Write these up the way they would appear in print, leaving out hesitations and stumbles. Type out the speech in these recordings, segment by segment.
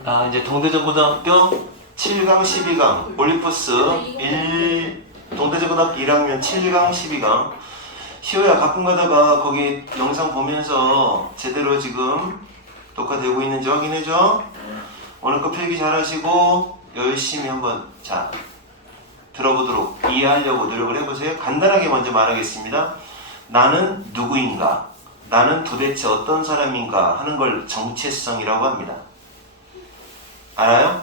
이제 동대전고등학교 7강 12강 올림푸스 1 동대전고등학교 1학년 7강 12강. 시호야 가끔 가다가 거기 영상 보면서 제대로 지금 녹화되고 있는지 확인해줘. 오늘 거 필기 잘하시고 열심히 한번 자 들어보도록 이해하려고 노력을 해보세요. 간단하게 먼저 말하겠습니다. 나는 누구인가? 나는 도대체 어떤 사람인가 하는 걸 정체성이라고 합니다. 알아요?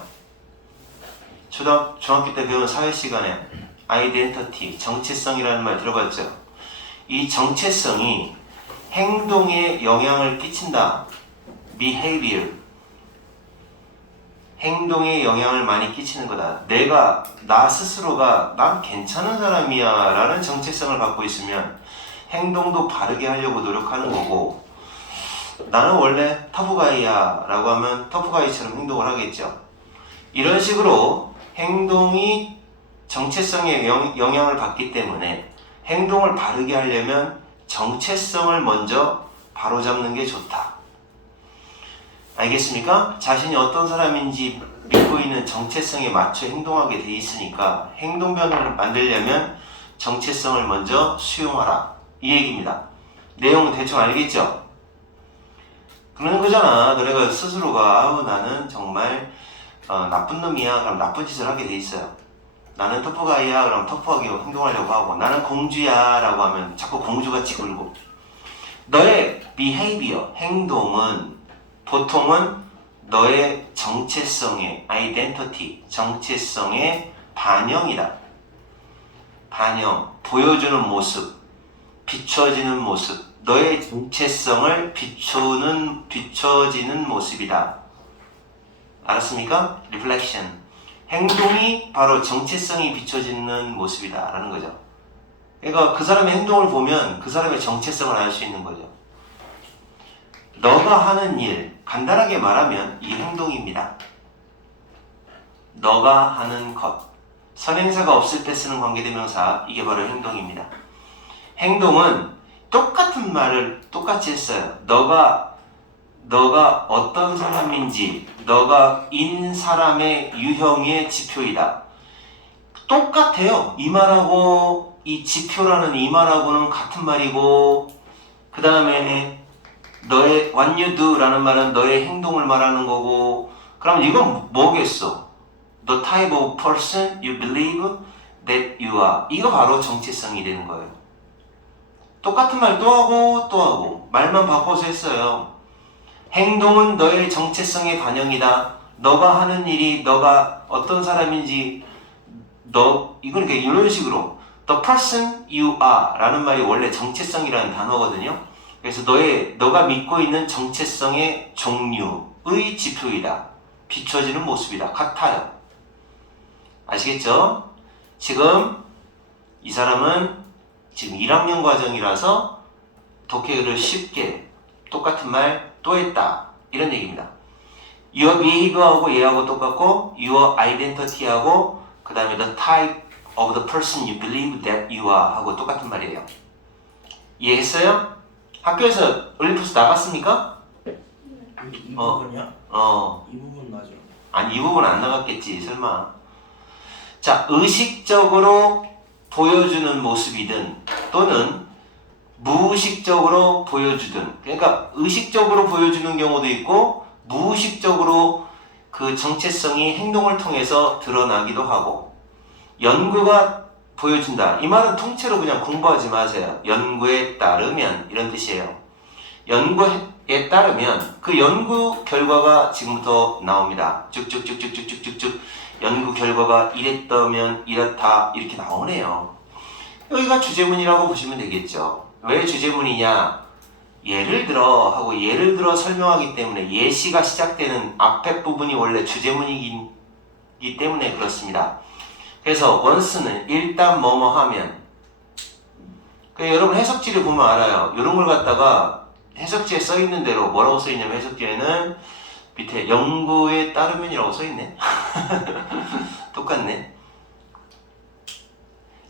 중학교 때 배운 사회 시간에 아이덴티티, 정체성이라는 말 들어봤죠? 이 정체성이 행동에 영향을 끼친다. behavior. 행동에 영향을 많이 끼치는 거다. 나 스스로가 난 괜찮은 사람이야 라는 정체성을 갖고 있으면 행동도 바르게 하려고 노력하는 거고, 나는 원래 터프가이야 라고 하면 터프가이처럼 행동을 하겠죠. 이런 식으로 행동이 정체성에 영향을 받기 때문에 행동을 바르게 하려면 정체성을 먼저 바로잡는 게 좋다. 알겠습니까? 자신이 어떤 사람인지 믿고 있는 정체성에 맞춰 행동하게 돼 있으니까 행동변화를 만들려면 정체성을 먼저 수용하라. 이 얘기입니다. 내용은 대충 알겠죠? 그러는 거잖아. 너네가 스스로가 나는 정말 나쁜 놈이야. 그럼 나쁜 짓을 하게 돼 있어요. 나는 터프가이야. 그럼 터프하게 행동하려고 하고, 나는 공주야 라고 하면 자꾸 공주같이 굴고. 너의 behavior, 행동은 보통은 너의 정체성의 identity, 정체성의 반영이다. 반영, 보여주는 모습, 비춰지는 모습, 너의 정체성을 비춰지는 모습이다. 알았습니까? reflection. 행동이 바로 정체성이 비춰지는 모습이다 라는 거죠. 그러니까 그 사람의 행동을 보면 그 사람의 정체성을 알 수 있는 거죠. 너가 하는 일, 간단하게 말하면 이 행동입니다. 너가 하는 것. 선행사가 없을 때 쓰는 관계대명사, 이게 바로 행동입니다. 행동은 똑같은 말을 똑같이 했어요. 너가 어떤 사람인지, 너가 인 사람의 유형의 지표이다. 똑같아요. 이 말하고 이 지표라는 이 말하고는 같은 말이고, 그 다음에 너의 what you do 라는 말은 너의 행동을 말하는 거고, 그럼 이건 뭐겠어? The type of person you believe that you are. 이거 바로 정체성이 되는 거예요. 똑같은 말 또 하고 또 하고 말만 바꿔서 했어요. 행동은 너의 정체성의 반영이다. 너가 하는 일이 너가 어떤 사람인지, 이건 이런 식으로 the person you are 라는 말이 원래 정체성이라는 단어거든요. 그래서 너가 믿고 있는 정체성의 종류의 지표이다. 비춰지는 모습이다. 같아요. 아시겠죠? 지금 이 사람은 지금 1학년 과정이라서 독해를 쉽게 똑같은 말 또 했다. 이런 얘기입니다. Your behavior하고 얘하고 똑같고, your identity하고, 그 다음에 the type of the person you believe that you are 하고 똑같은 말이에요. 이해했어요? 학교에서 올림푸스 나갔습니까? 이 부분이야? 이 부분 맞아. 아니, 이 부분 안 나갔겠지, 설마. 자, 의식적으로 보여주는 모습이든 또는 무의식적으로 보여주든, 그러니까 의식적으로 보여주는 경우도 있고 무의식적으로 그 정체성이 행동을 통해서 드러나기도 하고, 연구가 보여준다. 이 말은 통째로 그냥 공부하지 마세요. 연구에 따르면 이런 뜻이에요. 연구에 따르면 그 연구 결과가 지금부터 나옵니다. 쭉쭉쭉쭉쭉쭉쭉 연구 결과가 이랬다면 이렇다 이렇게 나오네요. 여기가 주제문이라고 보시면 되겠죠. 왜 주제문이냐? 예를 들어 하고 예를 들어 설명하기 때문에 예시가 시작되는 앞에 부분이 원래 주제문이기 때문에 그렇습니다. 그래서 once는 일단 뭐뭐 하면, 여러분 해석지를 보면 알아요. 이런 걸 갖다가 해석지에 써있는 대로 뭐라고 써있냐면, 해석지에는 밑에 연구에 따르면이라고 써있네. 똑같네.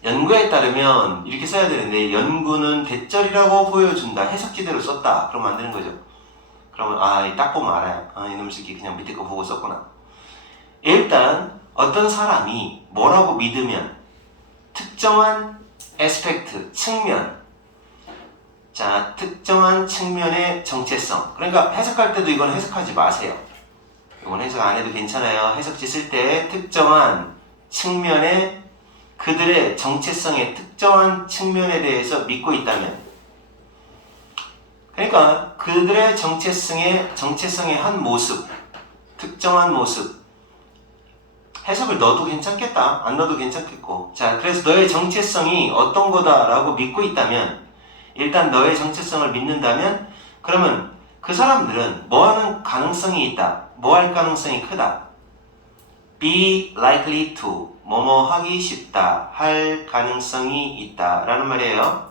연구에 따르면 이렇게 써야 되는데 연구는 대절이라고 보여준다. 해석지대로 썼다. 그러면 안 되는 거죠. 그러면 딱 보면 알아요. 이놈 새끼 그냥 밑에 거 보고 썼구나. 일단 어떤 사람이 뭐라고 믿으면 특정한 에스펙트, 측면, 자, 특정한 측면의 정체성. 그러니까 해석할 때도 이건 해석하지 마세요. 이건 해석 안 해도 괜찮아요. 해석지 쓸 때 특정한 측면의 그들의 정체성의 특정한 측면에 대해서 믿고 있다면, 그러니까 그들의 정체성의 한 모습, 특정한 모습, 해석을 넣어도 괜찮겠다, 안 넣어도 괜찮겠고, 자, 그래서 너의 정체성이 어떤 거다라고 믿고 있다면, 일단 너의 정체성을 믿는다면, 그러면 그 사람들은 뭐 하는 가능성이 있다, 뭐 할 가능성이 크다, be likely to, 뭐뭐 하기 쉽다, 할 가능성이 있다 라는 말이에요.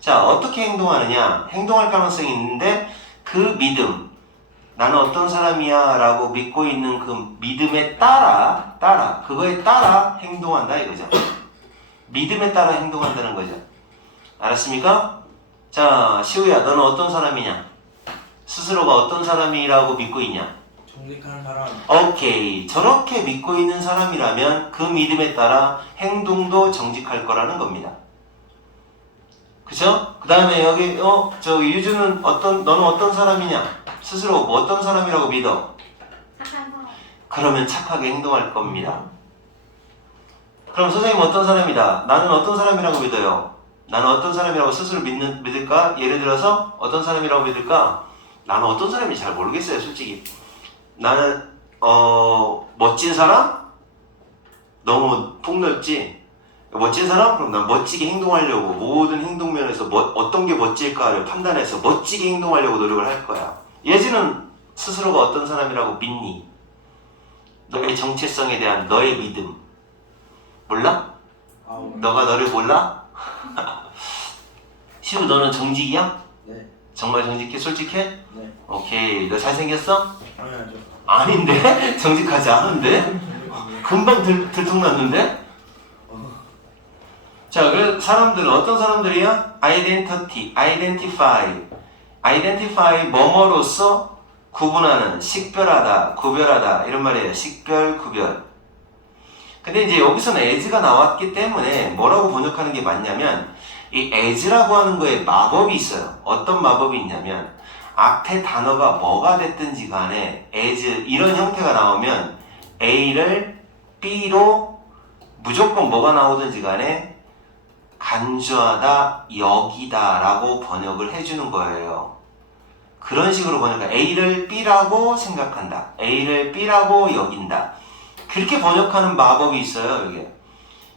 자, 어떻게 행동하느냐, 행동할 가능성이 있는데 그 믿음, 나는 어떤 사람이야 라고 믿고 있는 그 믿음에 그거에 따라 행동한다 이거죠. 믿음에 따라 행동한다는 거죠. 알았습니까? 자, 시우야, 너는 어떤 사람이냐? 스스로가 어떤 사람이라고 믿고 있냐? 정직한 사람. 오케이. 저렇게 믿고 있는 사람이라면 그 믿음에 따라 행동도 정직할 거라는 겁니다. 그죠? 그 다음에 여기 저기 유주는 너는 어떤 사람이냐? 스스로 뭐 어떤 사람이라고 믿어? 착한 사람. 그러면 착하게 행동할 겁니다. 그럼 선생님 어떤 사람이다? 나는 어떤 사람이라고 믿어요? 나는 어떤 사람이라고 스스로 믿을까? 예를 들어서 어떤 사람이라고 믿을까? 나는 어떤 사람인지 잘 모르겠어요, 솔직히. 나는 멋진 사람? 너무 폭넓지? 멋진 사람? 그럼 난 멋지게 행동하려고 모든 행동면에서 어떤 게 멋질까를 판단해서 멋지게 행동하려고 노력을 할 거야. 예지는 스스로가 어떤 사람이라고 믿니? 너의 정체성에 대한 너의 믿음 몰라? 너가 너를 몰라? 시우 너는 정직이야? 네. 정말 정직해? 솔직해? 네. 오케이. 너 잘생겼어? 당연하죠. 아닌데? 정직하지 않은데? 금방 들통났는데? 자, 그래서 사람들은 어떤 사람들이야? identify 뭐뭐로서 구분하는, 식별하다, 구별하다 이런 말이에요. 식별, 구별. 근데 이제 여기서는 as가 나왔기 때문에 뭐라고 번역하는 게 맞냐면 이 as라고 하는 거에 마법이 있어요. 어떤 마법이 있냐면 앞에 단어가 뭐가 됐든지 간에 as 이런 형태가 나오면 A를 B로 무조건 뭐가 나오든지 간에 간주하다, 여기다 라고 번역을 해주는 거예요. 그런 식으로 번역해. A를 B라고 생각한다. A를 B라고 여긴다. 그렇게 번역하는 마법이 있어요.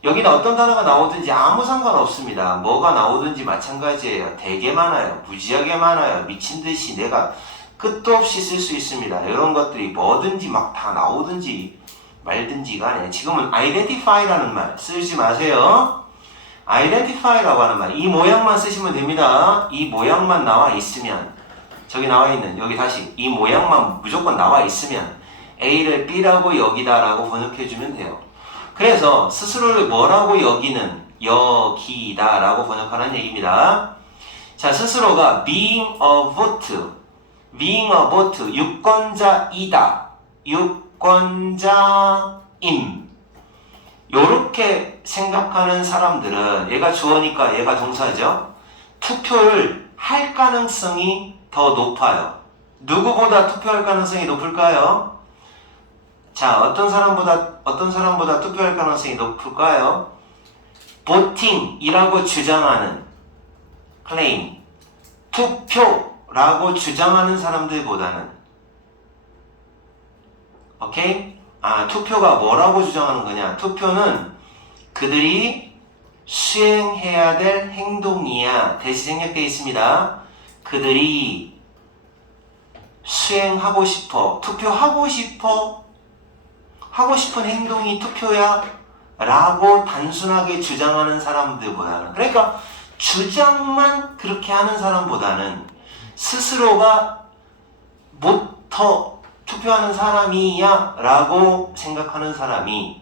여기는 어떤 단어가 나오든지 아무 상관없습니다. 뭐가 나오든지 마찬가지예요. 되게 많아요. 무지하게 많아요. 미친듯이 내가 끝도 없이 쓸 수 있습니다. 이런 것들이 뭐든지 막 다 나오든지 말든지 간에 지금은 identify라는 말 쓰지 마세요. identify라고 하는 말, 이 모양만 쓰시면 됩니다. 이 모양만 나와 있으면, 저기 나와 있는, 여기 다시 이 모양만 무조건 나와 있으면 A를 B라고 여기다 라고 번역해주면 돼요. 그래서 스스로를 뭐라고 여기는, 여기다 라고 번역하는 얘기입니다. 자, 스스로가 being about, 유권자이다, 유권자임, 요렇게 생각하는 사람들은, 얘가 주어니까 얘가 동사죠. 투표를 할 가능성이 더 높아요. 누구보다 투표할 가능성이 높을까요? 자, 어떤 사람보다 투표할 가능성이 높을까요? voting이라고 주장하는, claim, 투표라고 주장하는 사람들보다는, 오케이? 투표가 뭐라고 주장하는 거냐? 투표는 그들이 수행해야 될 행동이야. 대시 생략되어 있습니다. 그들이 수행하고 싶어, 투표하고 싶어, 하고 싶은 행동이 투표야 라고 단순하게 주장하는 사람들보다는, 그러니까 주장만 그렇게 하는 사람보다는 스스로가 투표하는 사람이야 라고 생각하는 사람이,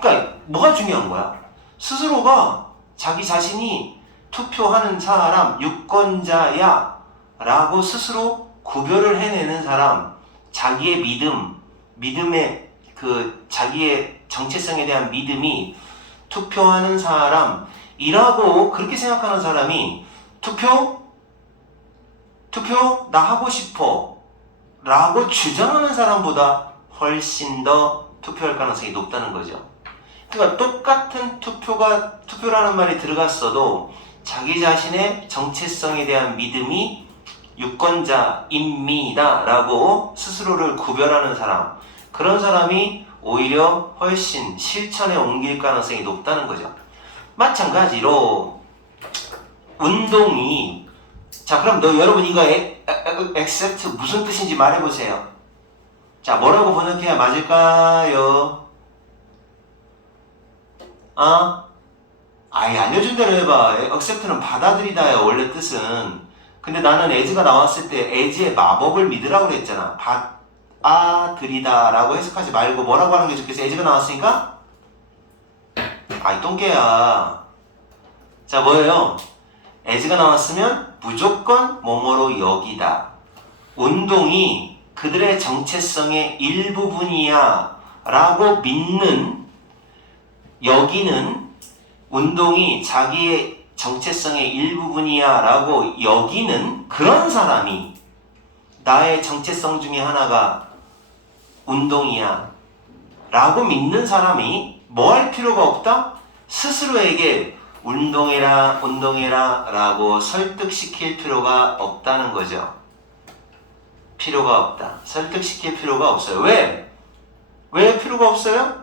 그러니까 뭐가 중요한 거야? 스스로가 자기 자신이 투표하는 사람, 유권자야 라고 스스로 구별을 해내는 사람, 자기의 믿음의 자기의 정체성에 대한 믿음이 투표하는 사람이라고 그렇게 생각하는 사람이 투표 나 하고 싶어 라고 주장하는 사람보다 훨씬 더 투표할 가능성이 높다는 거죠. 그러니까 똑같은 투표라는 말이 들어갔어도 자기 자신의 정체성에 대한 믿음이 유권자입니다 라고 스스로를 구별하는 사람, 그런 사람이 오히려 훨씬 실천에 옮길 가능성이 높다는 거죠. 마찬가지로 운동이, 자 그럼 여러분 이거 accept 무슨 뜻인지 말해보세요. 자 뭐라고 번역해야 맞을까요? 아예 알려준 대로 해봐. accept는 받아들이다요 원래 뜻은. 근데 나는 as가 나왔을 때 as의 마법을 믿으라고 그랬잖아. 받아들이다 라고 해석하지 말고 뭐라고 하는 게 좋겠어? as가 나왔으니까? 아이 똥개야. 자 뭐예요? as가 나왔으면 무조건 뭐뭐로 여기다. 운동이 그들의 정체성의 일부분이야 라고 믿는, 여기는, 운동이 자기의 정체성의 일부분이야 라고 여기는 그런 사람이, 나의 정체성 중에 하나가 운동이야 라고 믿는 사람이 뭐 할 필요가 없다? 스스로에게 운동해라 라고 설득시킬 필요가 없다는 거죠. 필요가 없다. 설득시킬 필요가 없어요. 왜? 왜 필요가 없어요?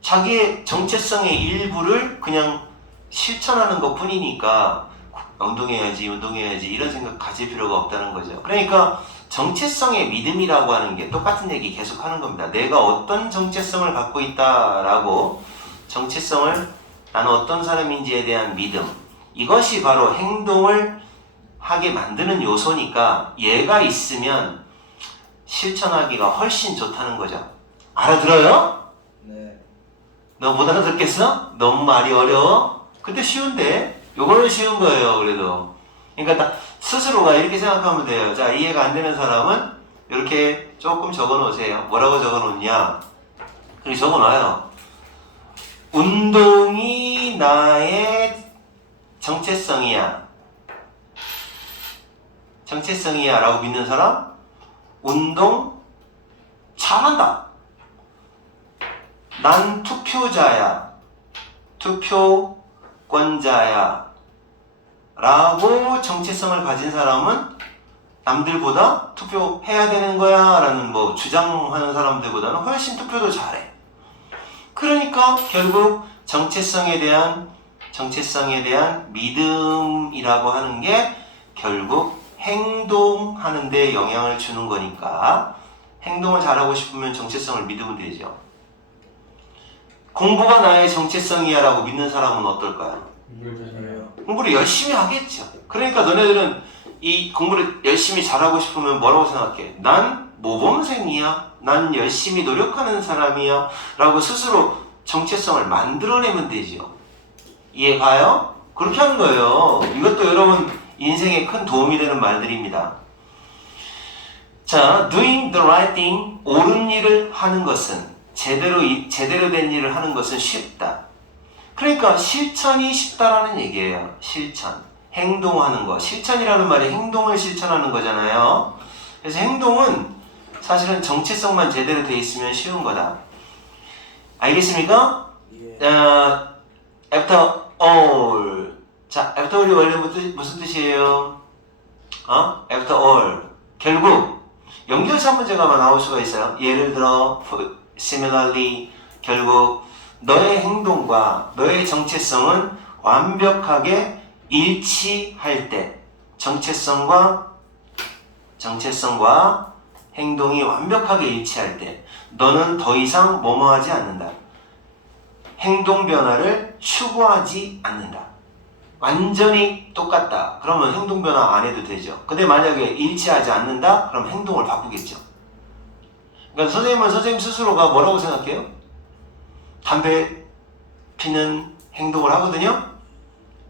자기의 정체성의 일부를 그냥 실천하는 것 뿐이니까 운동해야지 이런 생각 가질 필요가 없다는 거죠. 그러니까 정체성의 믿음이라고 하는 게 똑같은 얘기 계속 하는 겁니다. 내가 어떤 정체성을 갖고 있다라고, 정체성을 나는 어떤 사람인지에 대한 믿음, 이것이 바로 행동을 하게 만드는 요소니까 얘가 있으면 실천하기가 훨씬 좋다는 거죠. 알아들어요? 네. 너 못 알아듣겠어? 너무 말이 어려워? 근데 쉬운데? 요거는 쉬운 거예요 그래도. 그러니까 딱 스스로가 이렇게 생각하면 돼요. 자 이해가 안 되는 사람은 이렇게 조금 적어 놓으세요. 뭐라고 적어 놓냐? 그리고 적어 놔요. 운동이 나의 정체성이야 라고 믿는 사람, 운동 잘한다. 난 투표권자야 라고 정체성을 가진 사람은 남들보다 투표해야 되는 거야 라는 뭐 주장하는 사람들보다는 훨씬 투표도 잘해. 그러니까 결국 정체성에 대한 믿음이라고 하는 게 결국 행동하는 데 영향을 주는 거니까 행동을 잘하고 싶으면 정체성을 믿으면 되죠. 공부가 나의 정체성이야 라고 믿는 사람은 어떨까요? 공부를 열심히 하겠죠. 그러니까 너네들은 이 공부를 열심히 잘하고 싶으면 뭐라고 생각해? 난 모범생이야, 난 열심히 노력하는 사람이야 라고 스스로 정체성을 만들어내면 되죠. 이해 가요? 그렇게 하는 거예요. 이것도 여러분 인생에 큰 도움이 되는 말들입니다. 자, doing the right thing, 옳은 일을 하는 것은, 제대로 된 일을 하는 것은 쉽다. 그러니까 실천이 쉽다라는 얘기예요. 실천, 행동하는 거. 실천이라는 말이 행동을 실천하는 거잖아요. 그래서 행동은 사실은 정체성만 제대로 돼 있으면 쉬운 거다. 알겠습니까? After all. 자, after all이 원래 무슨 뜻이에요? After all. 결국 연결사 문제가 나올 수가 있어요. 예를 들어 similarly, 결국 너의 행동과 너의 정체성은 완벽하게 일치할 때, 정체성과 행동이 완벽하게 일치할 때 너는 더 이상 뭐뭐하지 않는다. 행동 변화를 추구하지 않는다. 완전히 똑같다. 그러면 행동 변화 안 해도 되죠. 근데 만약에 일치하지 않는다? 그럼 행동을 바꾸겠죠. 그러니까 선생님은 선생님 스스로가 뭐라고 생각해요? 담배 피는 행동을 하거든요.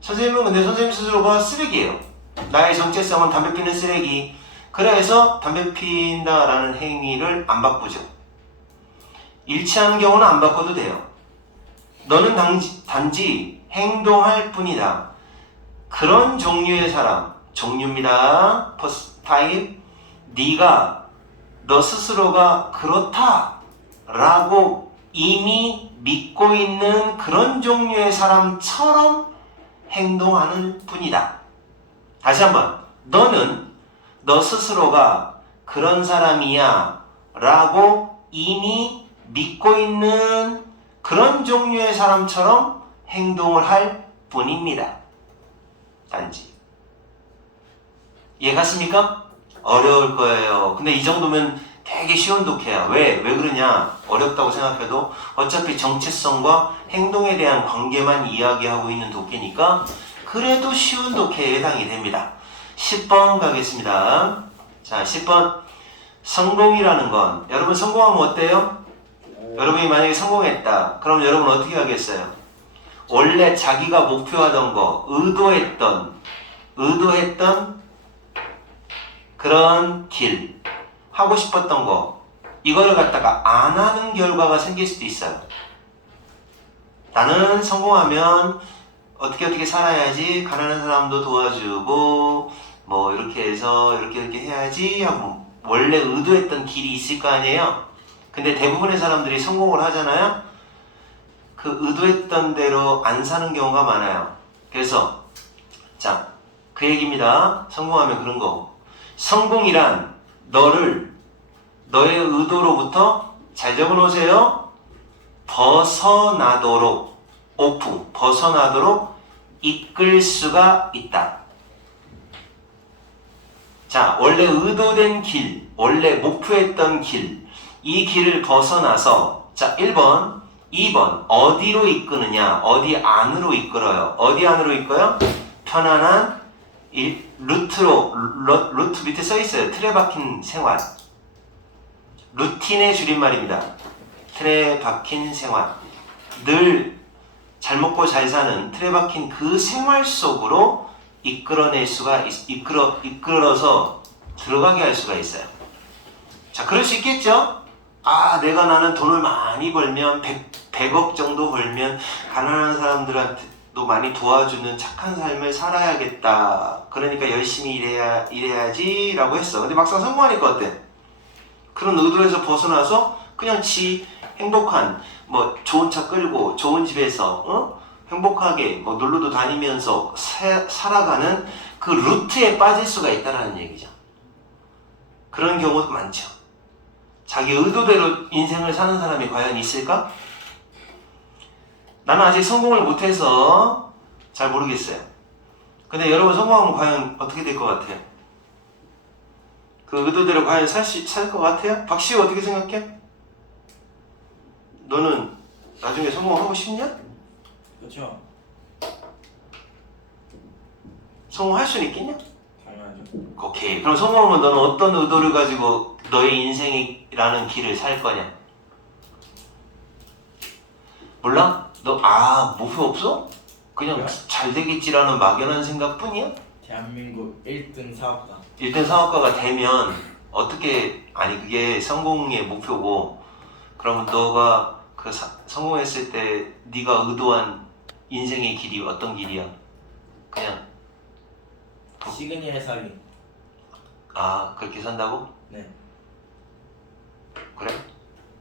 선생님은 근데 선생님 스스로가 쓰레기예요. 나의 정체성은 담배 피는 쓰레기. 그래서 담배 피운다라는 행위를 안 바꾸죠. 일치하는 경우는 안 바꿔도 돼요. 너는 단지 행동할 뿐이다. 그런 종류의 사람, 종류입니다. 타입. 네가 너 스스로가 그렇다 라고 이미 믿고 있는 그런 종류의 사람처럼 행동하는 뿐이다. 다시 한번, 너는 너 스스로가 그런 사람이야 라고 이미 믿고 있는 그런 종류의 사람처럼 행동을 할 뿐입니다. 단지. 이해 갔습니까? 어려울 거예요. 근데 이 정도면 되게 쉬운 독해야. 왜 그러냐? 어렵다고 생각해도 어차피 정체성과 행동에 대한 관계만 이야기하고 있는 독해니까 그래도 쉬운 독해에 해당이 됩니다. 10번 가겠습니다. 자, 10번. 성공이라는 건, 여러분 성공하면 어때요? 여러분이 만약에 성공했다. 그럼 여러분 어떻게 하겠어요? 원래 자기가 목표하던 거, 의도했던 그런 길, 하고 싶었던 거, 이거를 갖다가 안 하는 결과가 생길 수도 있어요. 나는 성공하면 어떻게 살아야지, 가난한 사람도 도와주고 뭐 이렇게 해서 이렇게 해야지 하고 원래 의도했던 길이 있을 거 아니에요. 근데 대부분의 사람들이 성공을 하잖아요. 그 의도했던 대로 안 사는 경우가 많아요. 그래서 자, 그 얘기입니다. 성공하면 그런 거. 성공이란 너의 의도로부터, 잘 적어놓으세요. 벗어나도록 이끌 수가 있다. 자, 원래 의도된 길, 원래 목표했던 길, 이 길을 벗어나서, 자, 1번, 2번, 어디로 이끄느냐? 어디 안으로 이끌어요? 어디 안으로 이끌어요? 편안한 루트 밑에 써 있어요. 틀에 박힌 생활. 루틴의 줄임말입니다. 틀에 박힌 생활. 늘 잘 먹고 잘 사는 틀에 박힌 그 생활 속으로 이끌어서 들어가게 할 수가 있어요. 자, 그럴 수 있겠죠? 나는 돈을 많이 벌면 100억 정도 벌면 가난한 사람들한테도 많이 도와주는 착한 삶을 살아야겠다. 그러니까 열심히 일해야지 라고 했어. 근데 막상 성공하니까 어때? 그런 의도에서 벗어나서 그냥 행복한, 뭐 좋은 차 끌고 좋은 집에서 행복하게 뭐 놀러도 다니면서 살아가는 그 루트에 빠질 수가 있다는 얘기죠. 그런 경우도 많죠. 자기 의도대로 인생을 사는 사람이 과연 있을까? 나는 아직 성공을 못해서 잘 모르겠어요. 근데 여러분 성공하면 과연 어떻게 될 것 같아요? 그 의도대로 과연 살 것 같아요? 박시우 어떻게 생각해? 너는 나중에 성공하고 싶냐? 그렇죠. 성공할 수는 있겠냐? 당연하죠. 오케이. 그럼 성공하면 너는 어떤 의도를 가지고 너의 인생이라는 길을 살 거냐? 몰라? 너 목표 없어? 그냥 잘 되겠지라는 막연한 생각뿐이야? 대한민국 1등 사업가. 1등 사업가가 되면 그게 성공의 목표고, 그러면 너가 성공했을 때 네가 의도한 인생의 길이 어떤 길이야? 그냥 시그니엘 살기. 그렇게 산다고? 네. 그래?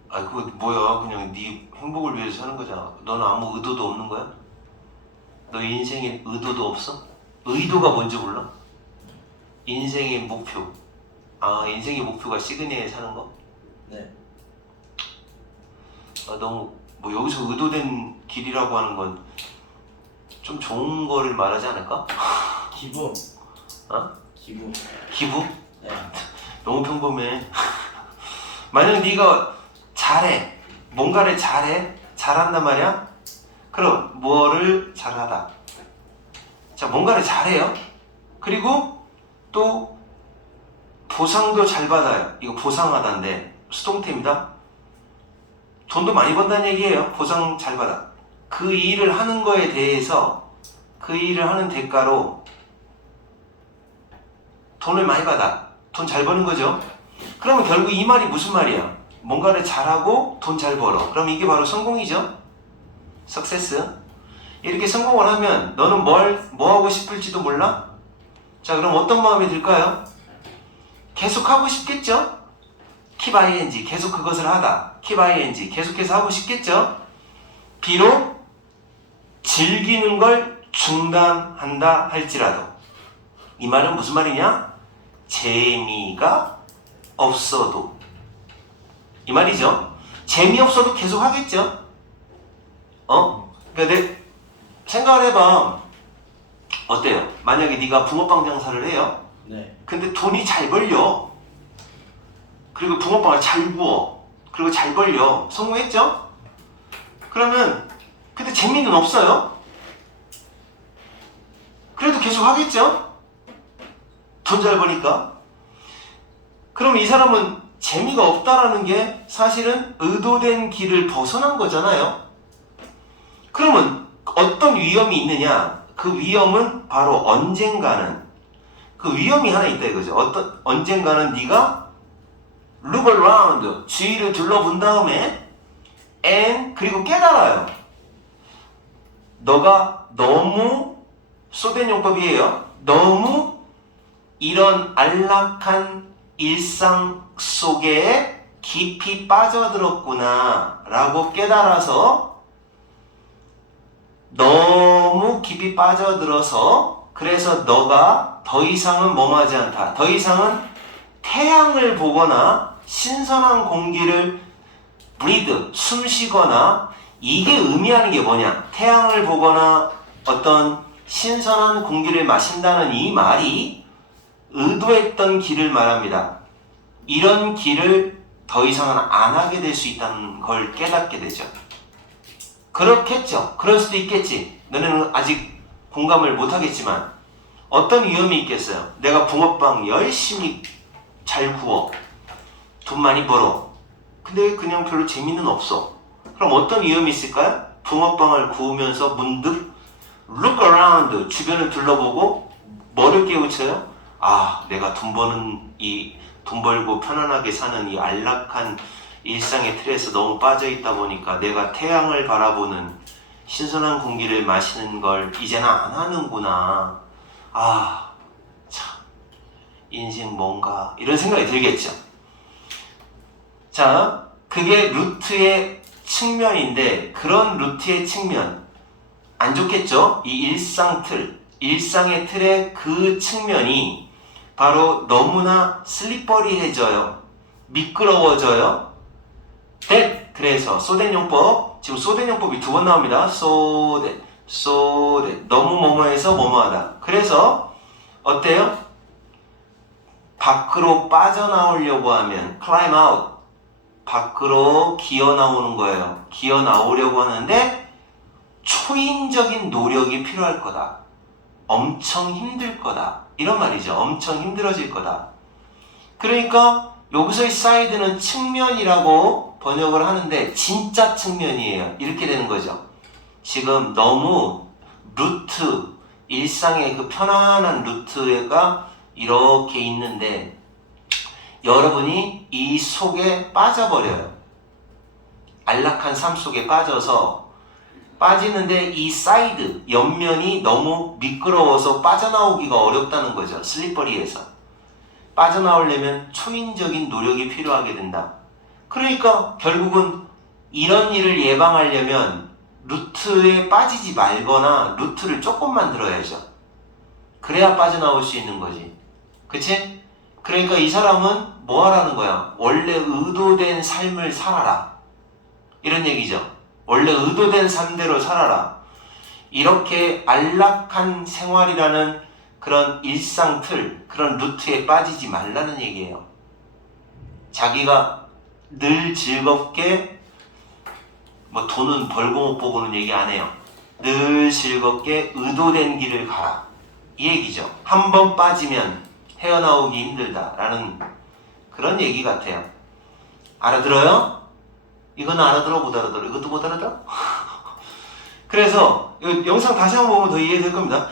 그거 뭐야? 그냥 네 행복을 위해서 사는 거잖아. 너는 아무 의도도 없는 거야? 너 인생에 의도도 없어? 의도가 뭔지 몰라? 인생의 목표. 인생의 목표가 시그니엘 사는 거? 네. 너무 여기서 의도된 길이라고 하는 건 좀 좋은 거를 말하지 않을까? 기부. 기부. 기부? 네. 너무 평범해. 만약 네가 뭔가를 잘한단 말이야? 그럼 뭐를 잘하다? 자, 뭔가를 잘해요. 그리고 또 보상도 잘 받아요. 이거 보상하다인데 수동태입니다. 돈도 많이 번다는 얘기예요. 보상 잘 받아. 그 일을 하는 거에 대해서 그 일을 하는 대가로 돈을 많이 받아. 돈 잘 버는 거죠. 그러면 결국 이 말이 무슨 말이야? 뭔가를 잘하고 돈 잘 벌어. 그럼 이게 바로 성공이죠. 석세스. 이렇게 성공을 하면 너는 뭐 하고 싶을지도 몰라? 자, 그럼 어떤 마음이 들까요? 계속 하고 싶겠죠? keep ing, 계속 그것을 하다. keep ing, 계속해서 하고 싶겠죠? 비록 즐기는 걸 중단한다 할지라도. 이 말은 무슨 말이냐? 재미가 없어도. 이 말이죠. 재미없어도 계속 하겠죠? 그러니까 생각을 해봐. 어때요? 만약에 네가 붕어빵 장사를 해요. 네. 근데 돈이 잘 벌려. 그리고 붕어빵을 잘 구워. 그리고 잘 벌려. 성공했죠? 그러면 근데 재미는 없어요. 그래도 계속 하겠죠? 돈 잘 버니까. 그럼 이 사람은 재미가 없다라는 게 사실은 의도된 길을 벗어난 거잖아요. 그러면 어떤 위험이 있느냐? 그 위험은 바로 언젠가는, 그 위험이 하나 있다 이거죠. 언젠가는 네가 look around, 주위를 둘러본 다음에 and, 그리고 깨달아요. 너가 너무, 소된 용법이에요. 너무 이런 안락한 일상 속에 깊이 빠져들었구나 라고 깨달아서, 너무 깊이 빠져들어서, 그래서 너가 더 이상은 뭐하지 않다. 더 이상은 태양을 보거나 신선한 공기를 breathe, 숨 쉬거나, 이게 의미하는 게 뭐냐? 태양을 보거나 어떤 신선한 공기를 마신다는 이 말이 의도했던 길을 말합니다. 이런 길을 더 이상은 안 하게 될 수 있다는 걸 깨닫게 되죠. 그렇겠죠. 그럴 수도 있겠지. 너네는 아직 공감을 못하겠지만 어떤 위험이 있겠어요? 내가 붕어빵 열심히 잘 구워. 돈 많이 벌어. 근데 그냥 별로 재미는 없어. 그럼 어떤 위험이 있을까요? 붕어빵을 구우면서 문득 look around, 주변을 둘러보고 뭐를 깨우쳐요? 아, 내가 돈 벌고 편안하게 사는 이 안락한 일상의 틀에서 너무 빠져있다 보니까 내가 태양을 바라보는 신선한 공기를 마시는 걸 이제는 안 하는구나. 아, 참, 인생 뭔가 이런 생각이 들겠죠. 자, 그게 루트의 측면인데, 그런 루트의 측면 안 좋겠죠? 이 일상의 틀의 그 측면이 바로 너무나 슬리퍼리해져요. 미끄러워져요. 그래서 소된 용법, 지금 소된 용법이 두 번 나옵니다. 소된 너무 뭐뭐해서 뭐뭐하다. 그래서 어때요? 밖으로 빠져나오려고 하면 climb out, 밖으로 기어 나오는 거예요. 기어 나오려고 하는데 초인적인 노력이 필요할 거다. 엄청 힘들 거다. 이런 말이죠. 엄청 힘들어질 거다. 그러니까 여기서의 사이드는 측면이라고 번역을 하는데 진짜 측면이에요. 이렇게 되는 거죠. 지금 너무 루트, 일상의 그 편안한 루트가 이렇게 있는데 여러분이 이 속에 빠져버려요. 안락한 삶 속에 빠지는데 이 사이드, 옆면이 너무 미끄러워서 빠져나오기가 어렵다는 거죠. 슬리퍼리에서. 빠져나오려면 초인적인 노력이 필요하게 된다. 그러니까 결국은 이런 일을 예방하려면 루트에 빠지지 말거나 루트를 조금 만들어야죠. 그래야 빠져나올 수 있는 거지. 그치? 그러니까 이 사람은 뭐 하라는 거야? 원래 의도된 삶을 살아라. 이런 얘기죠. 원래 의도된 삶대로 살아라. 이렇게 안락한 생활이라는 그런 일상 틀, 그런 루트에 빠지지 말라는 얘기예요. 자기가 늘 즐겁게, 뭐 돈은 벌고 못 보고는 얘기 안 해요. 늘 즐겁게 의도된 길을 가라. 이 얘기죠. 한 번 빠지면 헤어나오기 힘들다라는 그런 얘기 같아요. 알아들어요? 이건 알아들어 못 알아들어? 이것도 못 알아들어? 그래서 이 영상 다시 한번 보면 더 이해될 겁니다.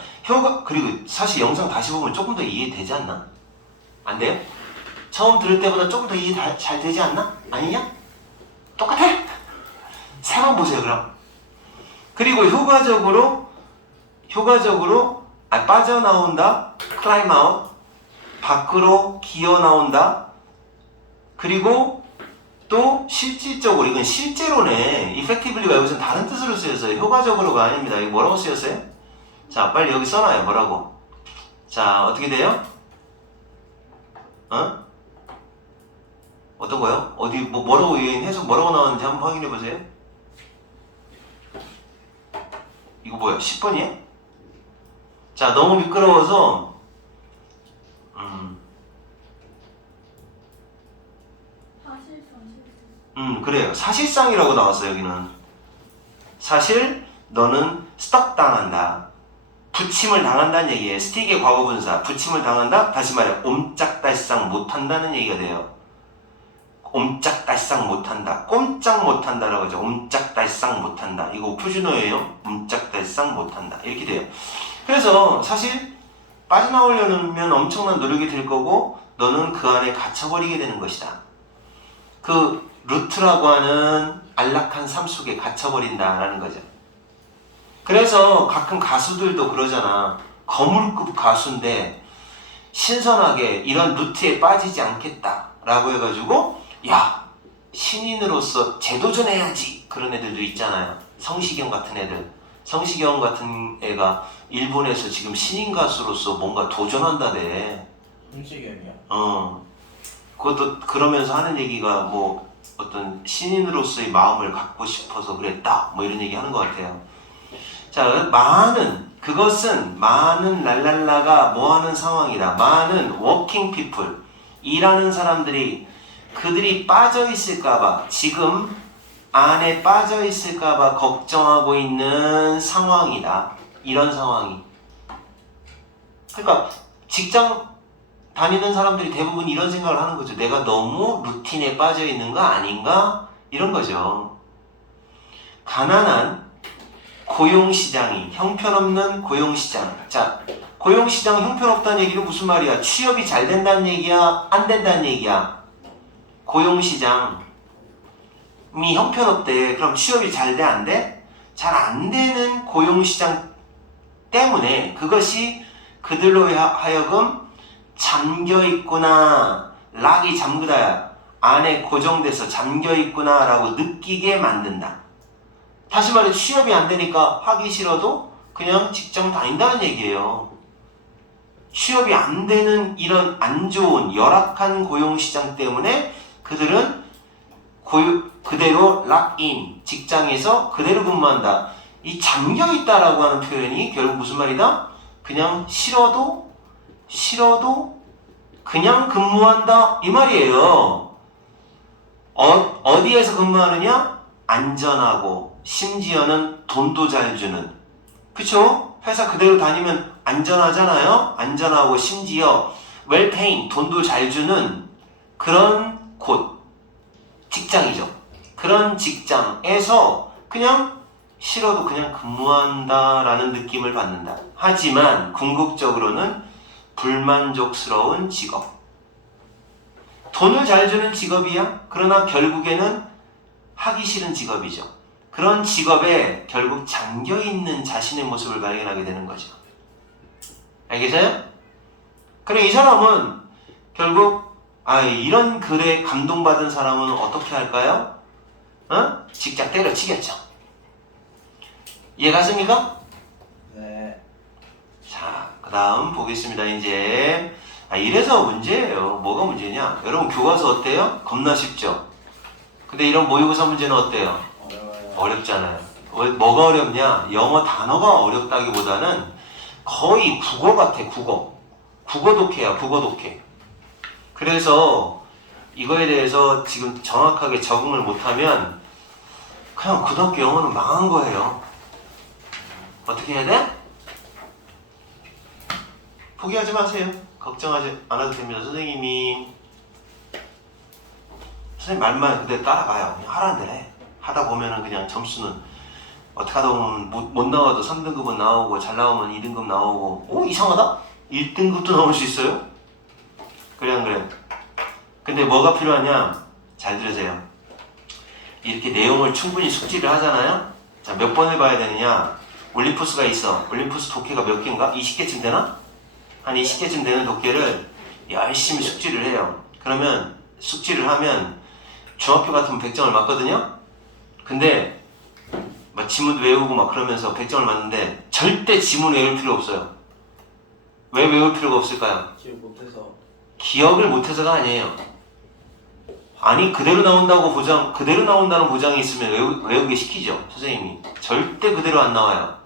그리고 사실 영상 다시 보면 조금 더 이해되지 않나? 안 돼요? 처음 들을 때보다 조금 더 이해 잘 되지 않나? 아니냐? 똑같아? 세 번 보세요 그럼. 그리고 효과적으로 빠져나온다, climb out, 밖으로 기어 나온다. 그리고 또 실질적으로, 이건 실제로네. effectively가 여기서 다른 뜻으로 쓰였어요. 효과적으로가 아닙니다. 이거 뭐라고 쓰였어요? 자, 빨리 여기 써놔요. 뭐라고? 자, 어떻게 돼요? 어떤 거요? 어디 뭐라고 해석 뭐라고 나왔는지 한번 확인해 보세요. 이거 뭐야? 10번이에요? 자, 너무 미끄러워서 그래요. 사실상이라고 나왔어요. 여기는 사실 너는 스톡 당한다. 부침을 당한다는 얘기예요. 스틱의 과거분사. 부침을 당한다. 다시 말해 옴짝달싹 못한다는 얘기가 돼요. 옴짝달싹 못한다. 꼼짝 못한다라고 하죠. 옴짝달싹 못한다. 이거 표준어예요. 옴짝달싹 못한다. 이렇게 돼요. 그래서 사실 빠져나오려면 엄청난 노력이 될 거고 너는 그 안에 갇혀버리게 되는 것이다. 그 루트라고 하는 안락한 삶 속에 갇혀버린다라는 거죠. 그래서 가끔 가수들도 그러잖아. 거물급 가수인데 신선하게 이런 루트에 빠지지 않겠다라고 해가지고 야, 신인으로서 재도전해야지 그런 애들도 있잖아요. 성시경 같은 애들. 성시경 같은 애가 일본에서 지금 신인 가수로서 뭔가 도전한다대. 성시경이요? 그것도 그러면서 하는 얘기가 뭐 어떤 신인으로서의 마음을 갖고 싶어서 그랬다 뭐 이런 얘기 하는 것 같아요. 자, 그것은 많은 랄랄라가 뭐하는 상황이다. 많은 워킹 피플, 일하는 사람들이 그들이 빠져있을까봐, 지금 안에 빠져있을까봐 걱정하고 있는 상황이다. 이런 상황이. 그러니까 직장 다니는 사람들이 대부분 이런 생각을 하는 거죠. 내가 너무 루틴에 빠져있는 거 아닌가? 이런 거죠. 가난한 고용시장이, 형편없는 고용시장. 자, 고용시장 형편없다는 얘기는 무슨 말이야? 취업이 잘 된다는 얘기야? 안 된다는 얘기야? 고용시장이 형편없대. 그럼 취업이 잘 돼? 안 돼? 잘 안 되는 고용시장 때문에 그것이 그들로 하여금 잠겨있구나. 락이 잠그다. 안에 고정돼서 잠겨있구나 라고 느끼게 만든다. 다시 말해 취업이 안 되니까 하기 싫어도 그냥 직장 다닌다는 얘기예요. 취업이 안 되는 이런 안 좋은 열악한 고용시장 때문에 그들은 그대로 락인, 직장에서 그대로 근무한다. 이 잠겨있다라고 하는 표현이 결국 무슨 말이다? 그냥 싫어도 그냥 근무한다 이 말이에요. 어디에서 근무하느냐? 안전하고 심지어는 돈도 잘 주는, 그쵸? 회사 그대로 다니면 안전하잖아요. 안전하고 심지어 well paying, 돈도 잘 주는 그런 곳, 직장이죠. 그런 직장에서 그냥 싫어도 그냥 근무한다라는 느낌을 받는다. 하지만 궁극적으로는 불만족스러운 직업. 돈을 잘 주는 직업이야. 그러나 결국에는 하기 싫은 직업이죠. 그런 직업에 결국 잠겨있는 자신의 모습을 발견하게 되는 거죠. 알겠어요? 그럼 이 사람은 결국 이런 글에 감동받은 사람은 어떻게 할까요? 직장 때려치겠죠. 이해갔습니까? 네. 자, 그 다음 보겠습니다. 이제 이래서 문제예요. 뭐가 문제냐? 여러분 교과서 어때요? 겁나 쉽죠? 근데 이런 모의고사 문제는 어때요? 어려워요. 어렵잖아요. 뭐가 어렵냐? 영어 단어가 어렵다기보다는 거의 국어 같아. 국어 독해야. 국어 독해. 그래서 이거에 대해서 지금 정확하게 적응을 못하면 그냥 고등학교 영어는 망한 거예요. 어떻게 해야 돼? 포기하지 마세요. 걱정하지 않아도 됩니다. 선생님 말만 그대로 따라가요. 그냥 하라는 대로 해. 하다 보면은 그냥 점수는 어떻게 하다 보면 못 나와도 3등급은 나오고 잘 나오면 2등급 나오고 이상하다? 1등급도 나올 수 있어요? 그래 안 그래? 근데 뭐가 필요하냐? 잘 들으세요. 이렇게 내용을 충분히 숙지를 하잖아요. 자, 몇 번을 봐야 되느냐? 올림푸스가 있어. 올림푸스 독해가 몇 개인가? 20개쯤 되나? 한 20개쯤 되는 독해를 열심히 숙지를 해요. 그러면 숙지를 하면 중학교 같으면 100점을 맞거든요. 근데 막 지문도 외우고 막 그러면서 100점을 맞는데 절대 지문 외울 필요 없어요. 왜 외울 필요가 없을까요? 기억 못해서. 기억을 못해서가 아니에요. 아니 그대로 나온다고 보장, 그대로 나온다는 보장이 있으면 외우게 시키죠. 선생님이. 절대 그대로 안 나와요.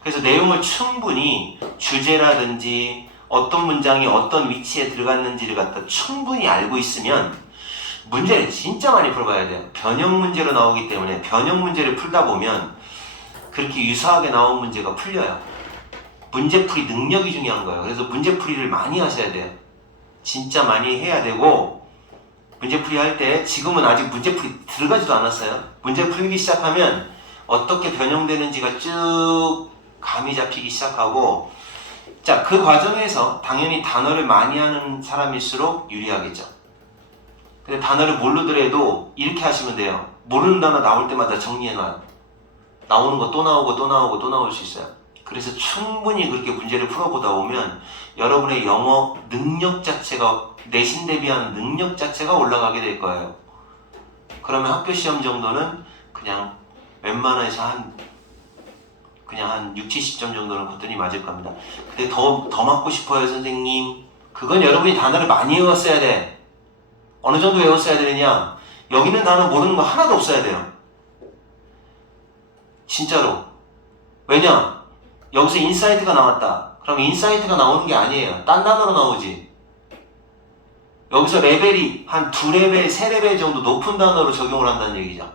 그래서 내용을 충분히 주제라든지 어떤 문장이 어떤 위치에 들어갔는지를 갖다 충분히 알고 있으면 문제를 진짜 많이 풀어봐야 돼요. 변형 문제로 나오기 때문에 변형 문제를 풀다 보면 그렇게 유사하게 나온 문제가 풀려요. 문제풀이 능력이 중요한 거예요. 그래서 문제풀이를 많이 하셔야 돼요. 진짜 많이 해야 되고 문제풀이 할 때 지금은 아직 문제풀이 들어가지도 않았어요. 문제 풀기 시작하면 어떻게 변형되는지가 쭉 감이 잡히기 시작하고 자, 그 과정에서 당연히 단어를 많이 하는 사람일수록 유리하겠죠. 근데 단어를 모르더라도 이렇게 하시면 돼요. 모르는 단어 나올 때마다 정리해놔요. 나오는 거 또 나오고 또 나오고 또 나올 수 있어요. 그래서 충분히 그렇게 문제를 풀어보다 보면 여러분의 영어 능력 자체가 내신 대비하는 능력 자체가 올라가게 될 거예요. 그러면 학교 시험 정도는 그냥 웬만해서 그냥 한 6, 70점 정도는 거뜬히 맞을 겁니다. 근데 더 맞고 싶어요, 선생님. 그건 여러분이 단어를 많이 외웠어야 돼. 어느 정도 외웠어야 되느냐? 여기 있는 단어 모르는 거 하나도 없어야 돼요. 진짜로. 왜냐? 여기서 인사이트가 나왔다. 그럼 인사이트가 나오는 게 아니에요. 딴 단어로 나오지. 여기서 레벨이 한 2레벨, 3레벨 정도 높은 단어로 적용을 한다는 얘기죠.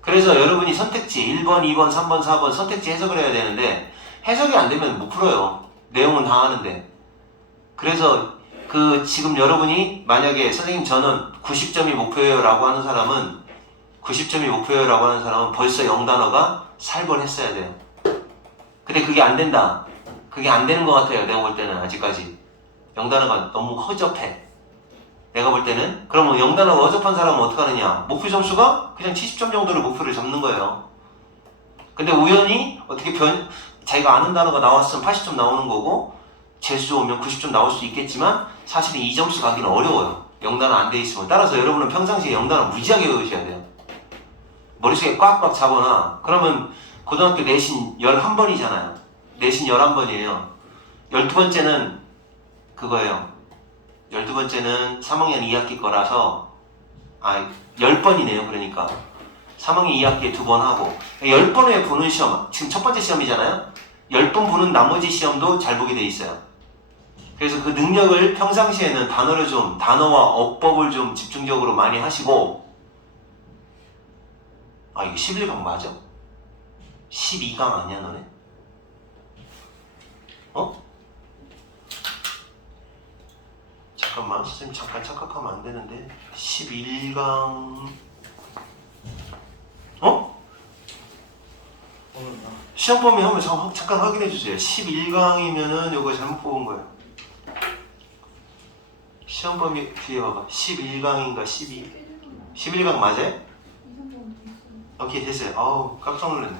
그래서 여러분이 선택지 1번, 2번, 3번, 4번 선택지 해석을 해야 되는데 해석이 안 되면 못 풀어요. 내용은 다 아는데. 그래서 지금 여러분이 만약에 선생님 저는 90점이 목표예요 라고 하는 사람은 90점이 목표예요 라고 하는 사람은 벌써 0단어가 살벌했어야 돼요. 근데 그게 안 된다. 그게 안 되는 것 같아요. 내가 볼 때는 아직까지 0단어가 너무 허접해. 내가 볼 때는. 그러면 0단어가 허접한 사람은 어떻게 하느냐? 목표 점수가 그냥 70점 정도를 목표를 잡는 거예요. 근데 우연히 어떻게 자기가 아는 단어가 나왔으면 80점 나오는 거고 재수 좋으면 90점 나올 수 있겠지만 사실은 이 점수 가기는 어려워요. 0단어 안 돼 있으면. 따라서 여러분은 평상시에 0단어 무지하게 외우셔야 돼요. 머릿속에 꽉꽉 잡아놔. 그러면 고등학교 내신 11번이잖아요. 내신 11번이에요. 12번째는 그거예요. 12번째는 3학년 2학기 거라서 10번이네요. 그러니까 3학년 2학기에 2번 하고 10번에 보는 시험, 지금 첫 번째 시험이잖아요. 10번 보는 나머지 시험도 잘 보게 돼 있어요. 그래서 그 능력을 평상시에는 단어와 어법을 좀 집중적으로 많이 하시고 이거 11강 맞아? 12강 아니야 너네? 잠깐만 선생님 잠깐 착각하면 안 되는데 11강 시험 범위 한번 잠깐 확인해 주세요. 11강이면은 요거 잘못 뽑은 거예요. 시험 범위 뒤에 봐봐. 11강인가 11강 맞아요? 오케이 됐어요. 깜짝 놀랐네.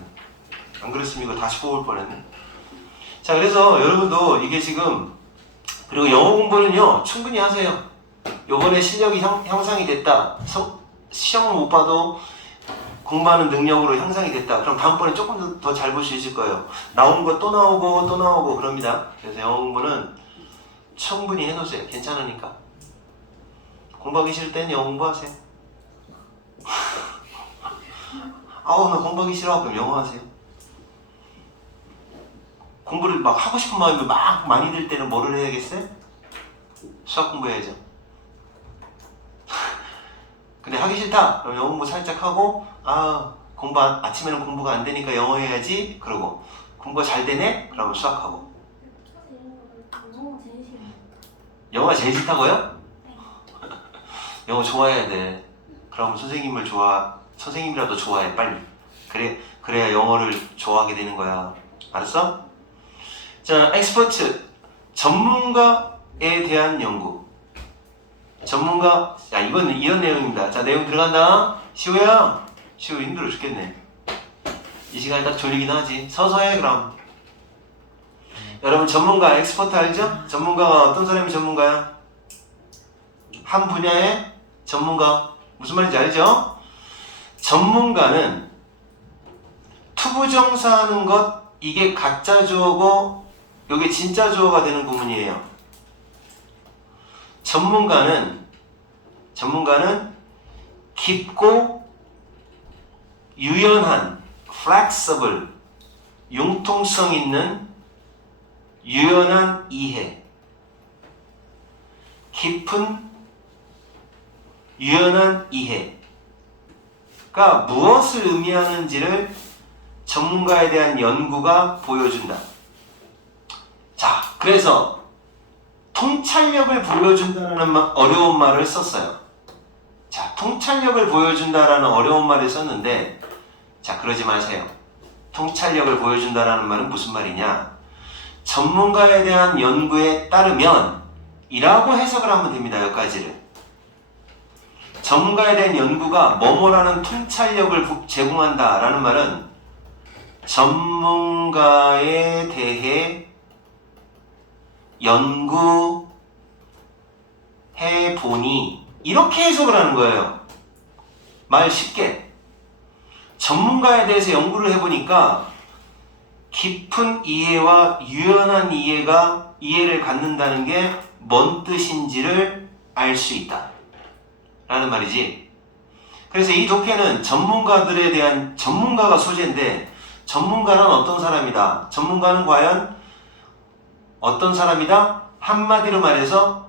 안 그랬으면 이거 다시 뽑을 뻔했네. 자, 그래서 여러분도 이게 지금 그리고 영어 공부는요 충분히 하세요. 요번에 실력이 향상이 됐다. 시험을 못 봐도 공부하는 능력으로 향상이 됐다. 그럼 다음번에 조금 더 잘 볼 수 있을 거예요. 나온 거 또 나오고 또 나오고 그럽니다. 그래서 영어 공부는 충분히 해놓으세요. 괜찮으니까. 공부하기 싫을 땐 영어 공부하세요. 나 공부하기 싫어. 그럼 영어 하세요. 공부를 막 하고 싶은 마음이 막 많이 들 때는 뭐를 해야겠어요? 수학 공부해야죠. 근데 하기 싫다. 그럼 영어 공부 살짝 하고 아침에는 공부가 안 되니까 영어 해야지. 그러고 공부가 잘 되네? 그러면 수학하고. 영어가 제일 싫다고요? 영어 좋아해야 돼. 그럼 선생님이라도 좋아해 빨리. 그래야 영어를 좋아하게 되는 거야. 알았어? 자, 엑스퍼트 전문가에 대한 연구. 전문가, 야, 이건 이런 내용입니다. 자, 내용 들어간다. 시우야. 시우 힘들어 죽겠네. 이 시간에 딱 졸리긴 하지. 서서 해, 그럼. 여러분, 전문가, 엑스퍼트 알죠? 전문가가 어떤 사람이 전문가야? 한 분야의 전문가. 무슨 말인지 알죠? 전문가는 투부정사하는 것, 이게 가짜 주어고, 이게 진짜 주어가 되는 구문이에요. 전문가는 깊고 유연한 flexible 융통성 있는 유연한 이해 깊은 유연한 이해가 무엇을 의미하는지를 전문가에 대한 연구가 보여준다. 자, 그래서 통찰력을 보여준다라는 어려운 말을 썼어요. 자, 통찰력을 보여준다라는 어려운 말을 썼는데, 자, 그러지 마세요. 통찰력을 보여준다라는 말은 무슨 말이냐? 전문가에 대한 연구에 따르면 이라고 해석을 하면 됩니다. 여기까지를. 전문가에 대한 연구가 뭐뭐라는 통찰력을 제공한다라는 말은 전문가에 대해 연구해 보니 이렇게 해석을 하는 거예요. 말 쉽게. 전문가에 대해서 연구를 해보니까 깊은 이해와 유연한 이해를 갖는다는 게 뭔 뜻인지를 알 수 있다. 라는 말이지. 그래서 이 독해는 전문가들에 대한 전문가가 소재인데 전문가는 어떤 사람이다? 전문가는 과연 어떤 사람이다? 한마디로 말해서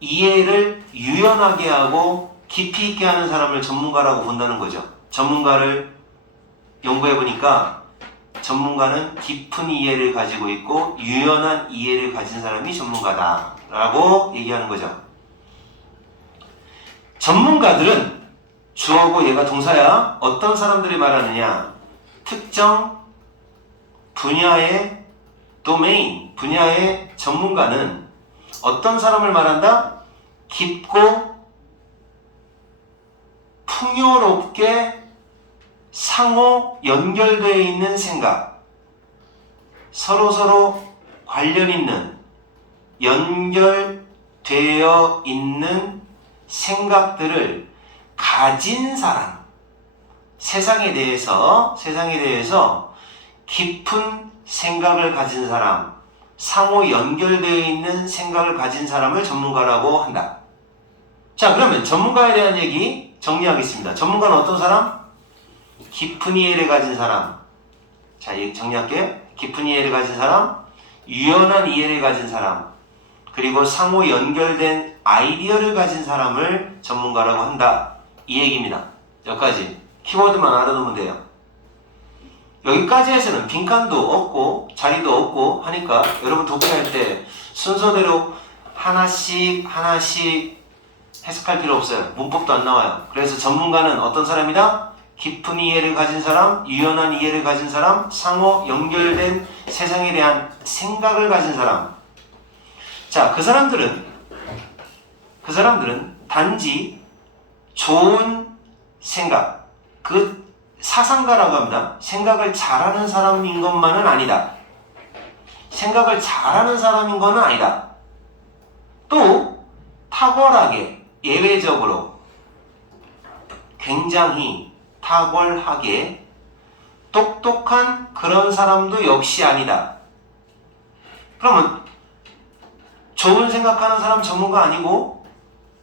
이해를 유연하게 하고 깊이 있게 하는 사람을 전문가라고 본다는 거죠. 전문가를 연구해보니까 전문가는 깊은 이해를 가지고 있고 유연한 이해를 가진 사람이 전문가다 라고 얘기하는 거죠. 전문가들은 주어고 얘가 동사야. 어떤 사람들이 말하느냐? 특정 분야의 도메인, 분야의 전문가는 어떤 사람을 말한다? 깊고 풍요롭게 상호 연결되어 있는 생각, 서로서로 관련 있는, 연결되어 있는 생각들을 가진 사람, 세상에 대해서 깊은 생각을 가진 사람, 상호 연결되어 있는 생각을 가진 사람을 전문가라고 한다. 자, 그러면 전문가에 대한 얘기 정리하겠습니다. 전문가는 어떤 사람? 깊은 이해를 가진 사람. 자, 정리할게요. 깊은 이해를 가진 사람, 유연한 이해를 가진 사람, 그리고 상호 연결된 아이디어를 가진 사람을 전문가라고 한다. 이 얘기입니다. 여기까지. 키워드만 알아두면 돼요. 여기까지 해서는 빈칸도 없고 자리도 없고 하니까 여러분 독해할 때 순서대로 하나씩 해석할 필요 없어요. 문법도 안 나와요. 그래서 전문가는 어떤 사람이다? 깊은 이해를 가진 사람, 유연한 이해를 가진 사람, 상호 연결된 세상에 대한 생각을 가진 사람. 자, 그 사람들은 단지 좋은 생각, 그 사상가라고 합니다. 생각을 잘하는 사람인 것만은 아니다. 생각을 잘하는 사람인 것은 아니다. 또 탁월하게, 예외적으로 굉장히 탁월하게 똑똑한 그런 사람도 역시 아니다. 그러면 좋은 생각하는 사람 전문가 아니고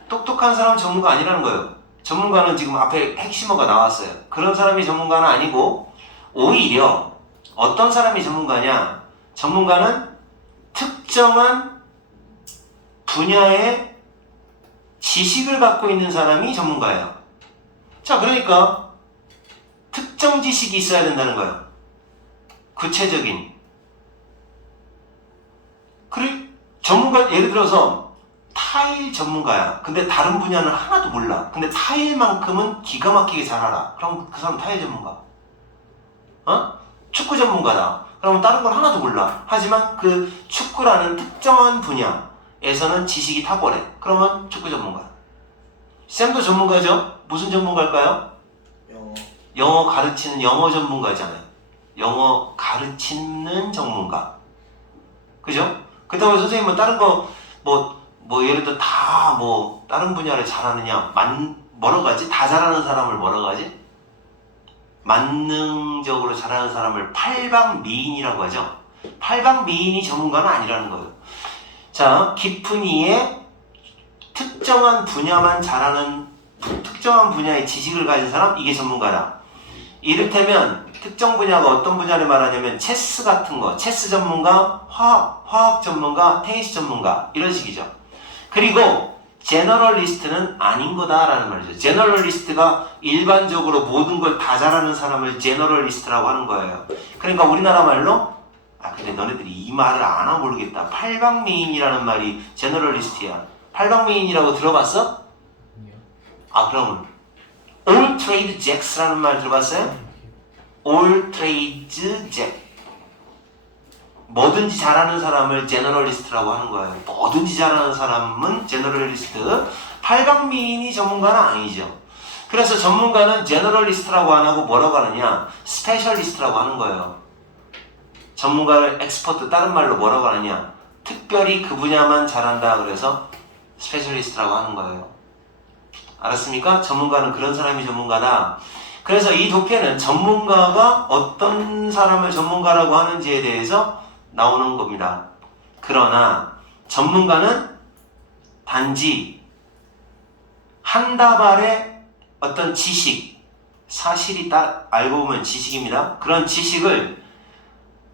똑똑한 사람 전문가 아니라는 거예요. 전문가는 지금 앞에 핵심어가 나왔어요. 그런 사람이 전문가는 아니고 오히려 어떤 사람이 전문가냐? 전문가는 특정한 분야의 지식을 갖고 있는 사람이 전문가예요. 자, 그러니까 특정 지식이 있어야 된다는 거예요. 구체적인. 그리고 전문가, 예를 들어서 타일 전문가야. 근데 다른 분야는 하나도 몰라. 근데 타일만큼은 기가 막히게 잘 알아. 그럼 그 사람 타일 전문가. 축구 전문가다. 그러면 다른 건 하나도 몰라. 하지만 그 축구라는 특정한 분야에서는 지식이 탁월해. 그러면 축구 전문가. 쌤도 전문가죠? 무슨 전문가일까요? 영어. 영어 가르치는 영어 전문가잖아요. 영어 가르치는 전문가. 그죠? 그렇다고 선생님은 다른 거, 예를 들어 다 다른 분야를 잘하느냐? 뭐라고 하지? 다 잘하는 사람을 뭐라고 하지? 만능적으로 잘하는 사람을 팔방미인이라고 하죠. 팔방미인이 전문가는 아니라는 거예요. 자, 깊은 이해 특정한 분야만 잘하는 특정한 분야의 지식을 가진 사람, 이게 전문가다. 이를테면 특정 분야가 어떤 분야를 말하냐면 체스 같은 거, 체스 전문가, 화학 전문가, 테니스 전문가 이런 식이죠. 그리고 제너럴리스트는 아닌 거다라는 말이죠. 제너럴리스트가 일반적으로 모든 걸 다 잘하는 사람을 제너럴리스트라고 하는 거예요. 그러니까 우리나라 말로 근데 너네들이 이 말을 안 하면 모르겠다. 팔방미인이라는 말이 제너럴리스트야. 팔방미인이라고 들어봤어? 그러면 All Trade Jacks라는 말 들어봤어요? All Trades Jack. 뭐든지 잘하는 사람을 제너럴리스트라고 하는 거예요. 뭐든지 잘하는 사람은 제너럴리스트. 팔방미인이 전문가는 아니죠. 그래서 전문가는 제너럴리스트라고 안 하고 뭐라고 하느냐? 스페셜리스트라고 하는 거예요. 전문가를 엑스퍼트, 다른 말로 뭐라고 하느냐? 특별히 그 분야만 잘한다 그래서 스페셜리스트라고 하는 거예요. 알았습니까? 전문가는 그런 사람이 전문가다. 그래서 이 독해는 전문가가 어떤 사람을 전문가라고 하는지에 대해서 나오는 겁니다. 그러나 전문가는 단지 한 다발의 어떤 지식, 사실이 알고 보면 지식입니다. 그런 지식을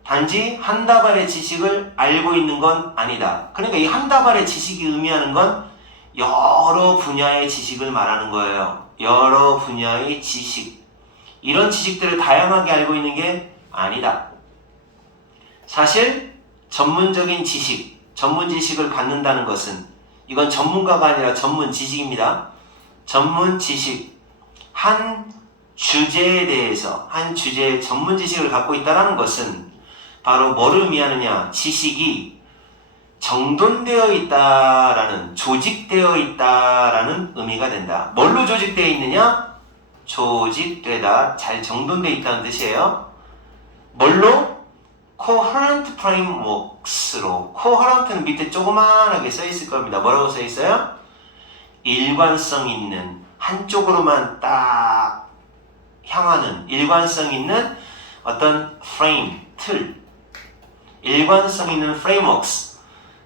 단지 한 다발의 지식을 알고 있는 건 아니다. 그러니까 이 한 다발의 지식이 의미하는 건 여러 분야의 지식을 말하는 거예요. 여러 분야의 지식. 이런 지식들을 다양하게 알고 있는 게 아니다. 사실 전문적인 지식, 전문 지식을 갖는다는 것은 이건 전문가가 아니라 전문 지식입니다. 전문 지식, 한 주제에 대해서 한 주제의 전문 지식을 갖고 있다는 것은 바로 뭐를 의미하느냐? 지식이 정돈되어 있다라는, 조직되어 있다라는 의미가 된다. 뭘로 조직되어 있느냐? 조직되다, 잘 정돈되어 있다는 뜻이에요. 뭘로? coherent frameworks로. coherent는 밑에 조그만하게 써 있을 겁니다. 뭐라고 써 있어요? 일관성 있는, 한쪽으로만 딱 향하는 일관성 있는 어떤 frame, 틀, 일관성 있는 frameworks,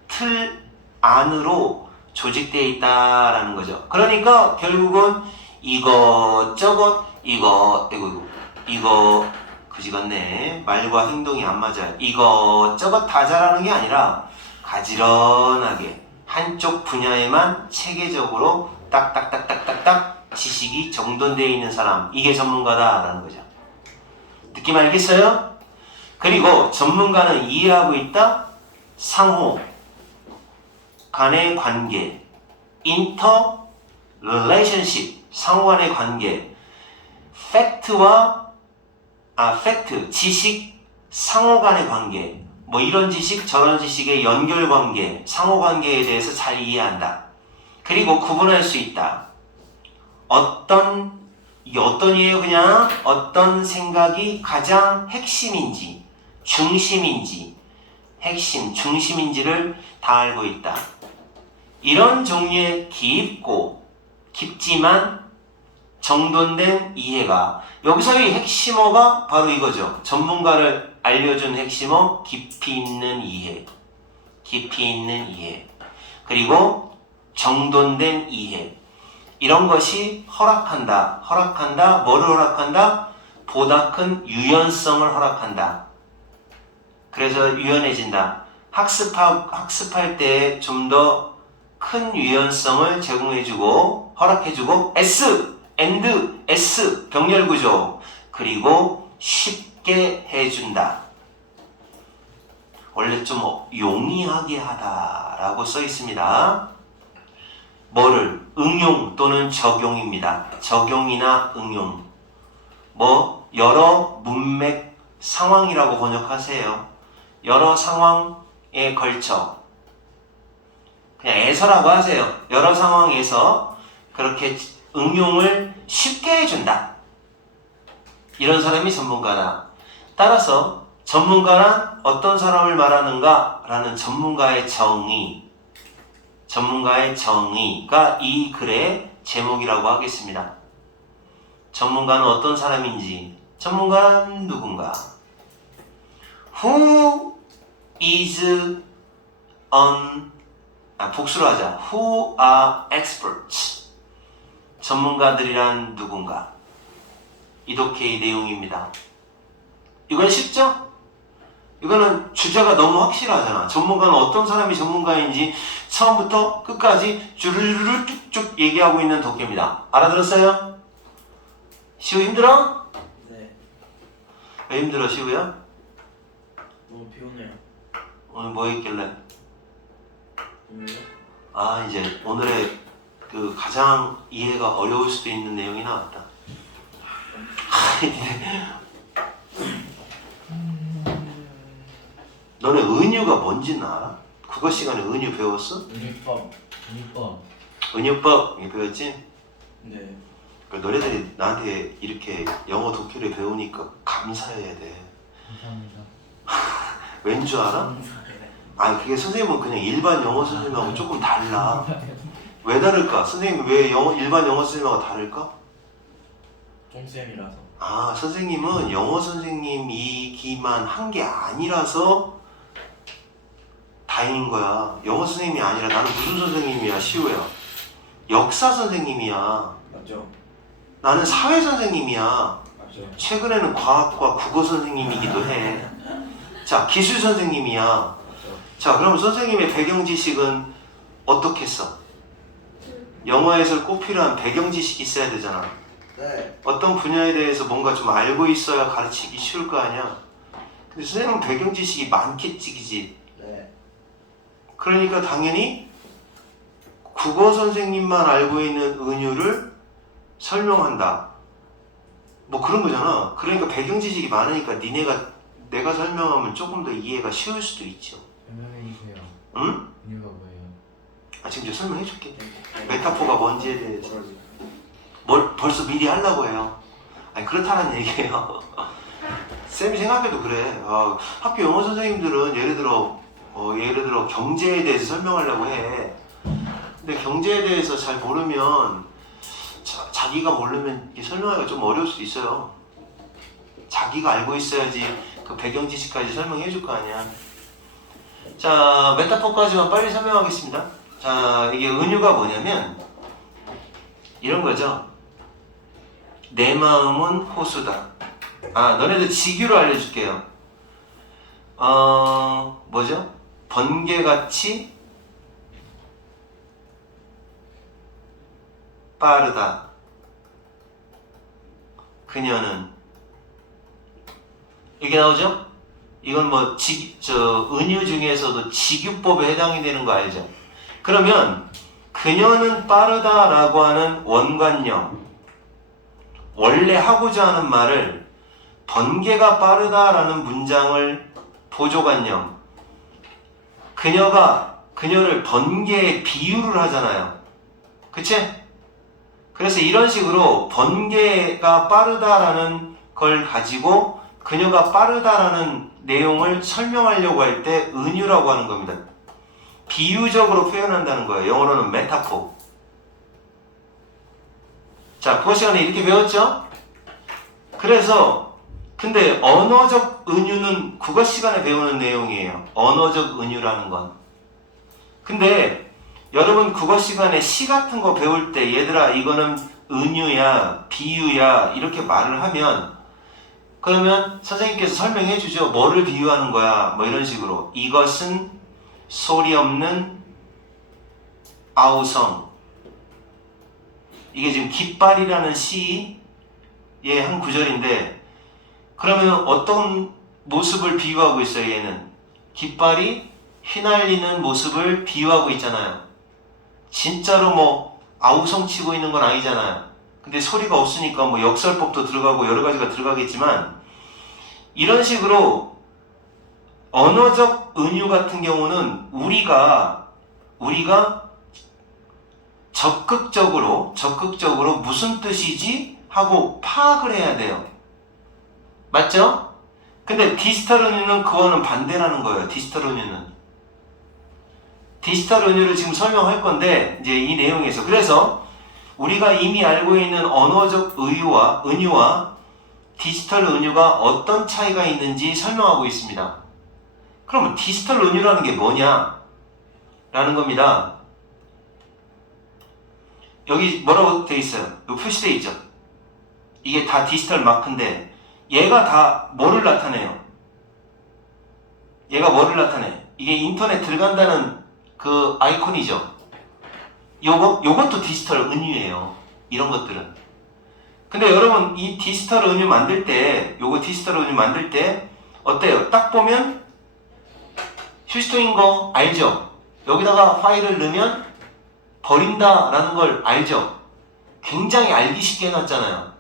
틀 안으로 조직되어 있다라는 거죠. 그러니까 결국은 이것저것, 이거 그지 같네. 말과 행동이 안 맞아요. 이것저것 다 잘하는 게 아니라 가지런하게 한쪽 분야에만 체계적으로 딱딱딱딱딱딱 지식이 정돈되어 있는 사람, 이게 전문가다라는 거죠. 느낌 알겠어요? 그리고 전문가는 이해하고 있다? 상호 간의 관계, 인터 relationship, 상호 간의 관계, 팩트, 지식, 상호 간의 관계, 이런 지식, 저런 지식의 연결 관계, 상호 관계에 대해서 잘 이해한다. 그리고 구분할 수 있다. 이게 어떤 이에요? 그냥 어떤 생각이 가장 핵심인지, 중심인지, 중심인지를 다 알고 있다. 이런 종류의 깊지만 정돈된 이해가, 여기서의 핵심어가 바로 이거죠. 전문가를 알려준 핵심어, 깊이 있는 이해. 그리고 정돈된 이해. 이런 것이 허락한다. 뭐를 허락한다? 보다 큰 유연성을 허락한다. 그래서 유연해진다. 학습할 때 좀 더 큰 유연성을 제공해주고 허락해주고 S 병렬구조, 그리고 쉽게 해준다. 원래 좀 용이하게 하다라고 써 있습니다. 뭐를? 응용 또는 적용입니다. 적용이나 응용. 여러 문맥 상황이라고 번역하세요. 여러 상황에 걸쳐. 그냥 에서라고 하세요. 여러 상황에서 그렇게 응용을 쉽게 해준다. 이런 사람이 전문가다. 따라서 전문가란 어떤 사람을 말하는가? 라는 전문가의 정의가 이 글의 제목이라고 하겠습니다. 전문가는 어떤 사람인지, 전문가는 누군가? Who is 복수로 하자. Who are experts? 전문가들이란 누군가? 이독해의 내용입니다. 이건 쉽죠? 이거는 주제가 너무 확실하잖아. 전문가는 어떤 사람이 전문가인지 처음부터 끝까지 주르르르 쭉쭉 얘기하고 있는 독해입니다. 알아들었어요? 시우 힘들어? 네. 왜 힘들어 시우야? 너무 피곤해요. 오늘 뭐 했길래? 오늘요? 이제 오늘의 그 가장 이해가 어려울 수도 있는 내용이 나왔다. 너네 은유가 뭔지는 알아? 국어 시간에 은유 배웠어? 은유법. 은유법 이게 배웠지? 네. 그러니까 너네들이 나한테 이렇게 영어 독해를 배우니까 감사해야 돼. 감사합니다. 왠 줄 알아? 그게 선생님은 그냥 일반 영어 선생님하고 조금 달라. 왜 다를까? 선생님이 왜 일반 영어 선생님하고 다를까? 쫑쌤이라서. 선생님은 영어 선생님이기만 한 게 아니라서 다행인 거야. 영어 선생님이 아니라 나는 무슨 선생님이야, 시우야? 역사 선생님이야. 맞죠? 나는 사회 선생님이야. 맞죠? 최근에는 과학과 국어 선생님이기도 해. 자, 기술 선생님이야. 맞죠? 자, 그럼 선생님의 배경 지식은 어떻게 써? 영어에서 꼭 필요한 배경 지식이 있어야 되잖아. 네. 어떤 분야에 대해서 뭔가 좀 알고 있어야 가르치기 쉬울 거 아니야. 근데 선생님은 배경 지식이 많겠지, 그지? 네. 그러니까 당연히 국어 선생님만 알고 있는 은유를 설명한다. 뭐 그런 거잖아. 그러니까 배경 지식이 많으니까 내가 설명하면 조금 더 이해가 쉬울 수도 있죠. 설명해 주세요. 응? 이유가 뭐예요? 지금 제가 설명해 줄게. 메타포가 뭔지에 대해서. 그러지. 뭘 벌써 미리 하려고 해요. 그렇다는 얘기예요. 쌤이 생각해도 그래. 학교 영어 선생님들은 예를 들어 경제에 대해서 설명하려고 해. 근데 경제에 대해서 잘 모르면 자기가 모르면 설명하기가 좀 어려울 수도 있어요. 자기가 알고 있어야지 그 배경 지식까지 설명해 줄 거 아니야. 자, 메타포까지만 빨리 설명하겠습니다. 자, 이게 은유가 뭐냐면 이런 거죠. 내 마음은 호수다. 너네들 직유로 알려줄게요. 뭐죠? 번개같이 빠르다. 그녀는 이게 나오죠? 이건 뭐 은유 중에서도 직유법에 해당이 되는 거 알죠? 그러면 그녀는 빠르다라고 하는 원관령, 원래 하고자 하는 말을 번개가 빠르다라는 문장을 보조관령, 그녀를 번개에 비유를 하잖아요. 그치? 그래서 이런 식으로 번개가 빠르다라는 걸 가지고 그녀가 빠르다라는 내용을 설명하려고 할 때 은유라고 하는 겁니다. 비유적으로 표현한다는 거예요. 영어로는 메타포. 자, 국어 시간에 이렇게 배웠죠? 그래서 근데 언어적 은유는 국어 시간에 배우는 내용이에요. 언어적 은유라는 건. 근데 여러분 국어 시간에 시 같은 거 배울 때 얘들아 이거는 은유야, 비유야 이렇게 말을 하면 그러면 선생님께서 설명해 주죠. 뭐를 비유하는 거야? 뭐 이런 식으로. 이것은 소리 없는 아우성. 이게 지금 깃발이라는 시의 한 구절인데 그러면 어떤 모습을 비유하고 있어요? 얘는 깃발이 휘날리는 모습을 비유하고 있잖아요. 진짜로 뭐 아우성 치고 있는 건 아니잖아요. 근데 소리가 없으니까 뭐 역설법도 들어가고 여러 가지가 들어가겠지만 이런 식으로 언어적 은유 같은 경우는 우리가 적극적으로 무슨 뜻이지? 하고 파악을 해야 돼요. 맞죠? 근데 디지털 은유는 그거는 반대라는 거예요. 디지털 은유는. 디지털 은유를 지금 설명할 건데 이제 이 내용에서 그래서 우리가 이미 알고 있는 언어적 은유와 디지털 은유가 어떤 차이가 있는지 설명하고 있습니다. 그러면 디지털 은유라는 게 뭐냐? 라는 겁니다. 여기 뭐라고 돼 있어요? 여기 표시돼 있죠? 이게 다 디지털 마크인데 얘가 다 뭐를 나타내요? 얘가 뭐를 나타내? 이게 인터넷 들어간다는 그 아이콘이죠? 요것도 디지털 은유예요. 이런 것들은. 근데 여러분 이 디지털 은유 만들 때 디지털 은유 만들 때 어때요? 딱 보면 휴지통인 거 알죠? 여기다가 파일을 넣으면 버린다라는 걸 알죠? 굉장히 알기 쉽게 해놨잖아요.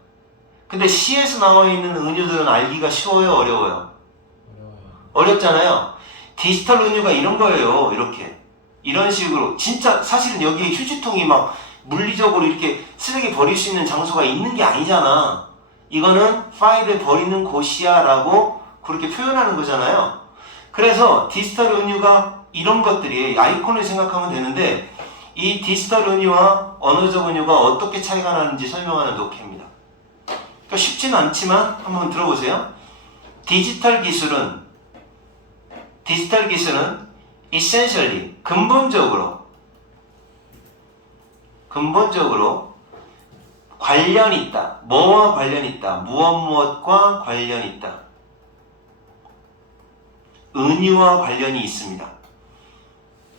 근데 C에서 나와 있는 은유들은 알기가 쉬워요? 어려워요? 어렵잖아요. 디지털 은유가 이런 거예요. 이런 식으로 진짜 사실은 여기 휴지통이 막 물리적으로 이렇게 쓰레기 버릴 수 있는 장소가 있는 게 아니잖아. 이거는 파일을 버리는 곳이야 라고 그렇게 표현하는 거잖아요. 그래서 디지털 은유가 이런 것들이 아이콘을 생각하면 되는데 이 디지털 은유와 언어적 은유가 어떻게 차이가 나는지 설명하는 독해입니다. 그러니까 쉽지는 않지만 한번 들어보세요. 디지털 기술은 essentially 근본적으로 관련이 있다. 뭐와 관련이 있다. 무엇과 관련이 있다. 은유와 관련이 있습니다.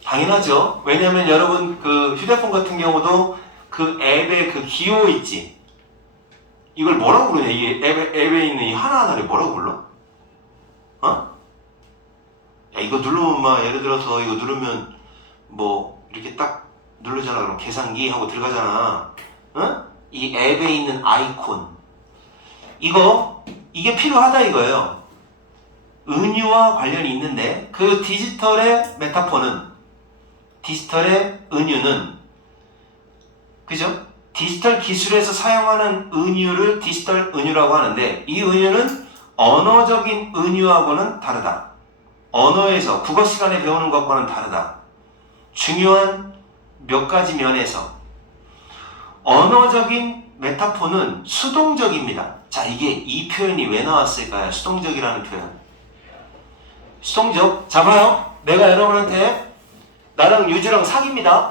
당연하죠. 왜냐하면 여러분 그 휴대폰 같은 경우도 그 앱에 그 기호 있지. 이걸 뭐라고 부르냐? 이 앱에 있는 이 하나하나를 뭐라고 불러? 야, 이거 누르면 막 예를 들어서 이거 누르면 뭐 이렇게 딱 누르잖아. 그럼 계산기 하고 들어가잖아. 이 앱에 있는 아이콘. 이게 필요하다 이거예요. 은유와 관련이 있는데 그 디지털의 은유는 그죠? 디지털 기술에서 사용하는 은유를 디지털 은유라고 하는데 이 은유는 언어적인 은유하고는 다르다. 언어에서 국어 시간에 배우는 것과는 다르다. 중요한 몇 가지 면에서 언어적인 메타포는 수동적입니다. 자, 이게 이 표현이 왜 나왔을까요? 수동적이라는 표현. 수동적. 자, 봐요. 내가 여러분한테 나랑 유주랑 사귀입니다.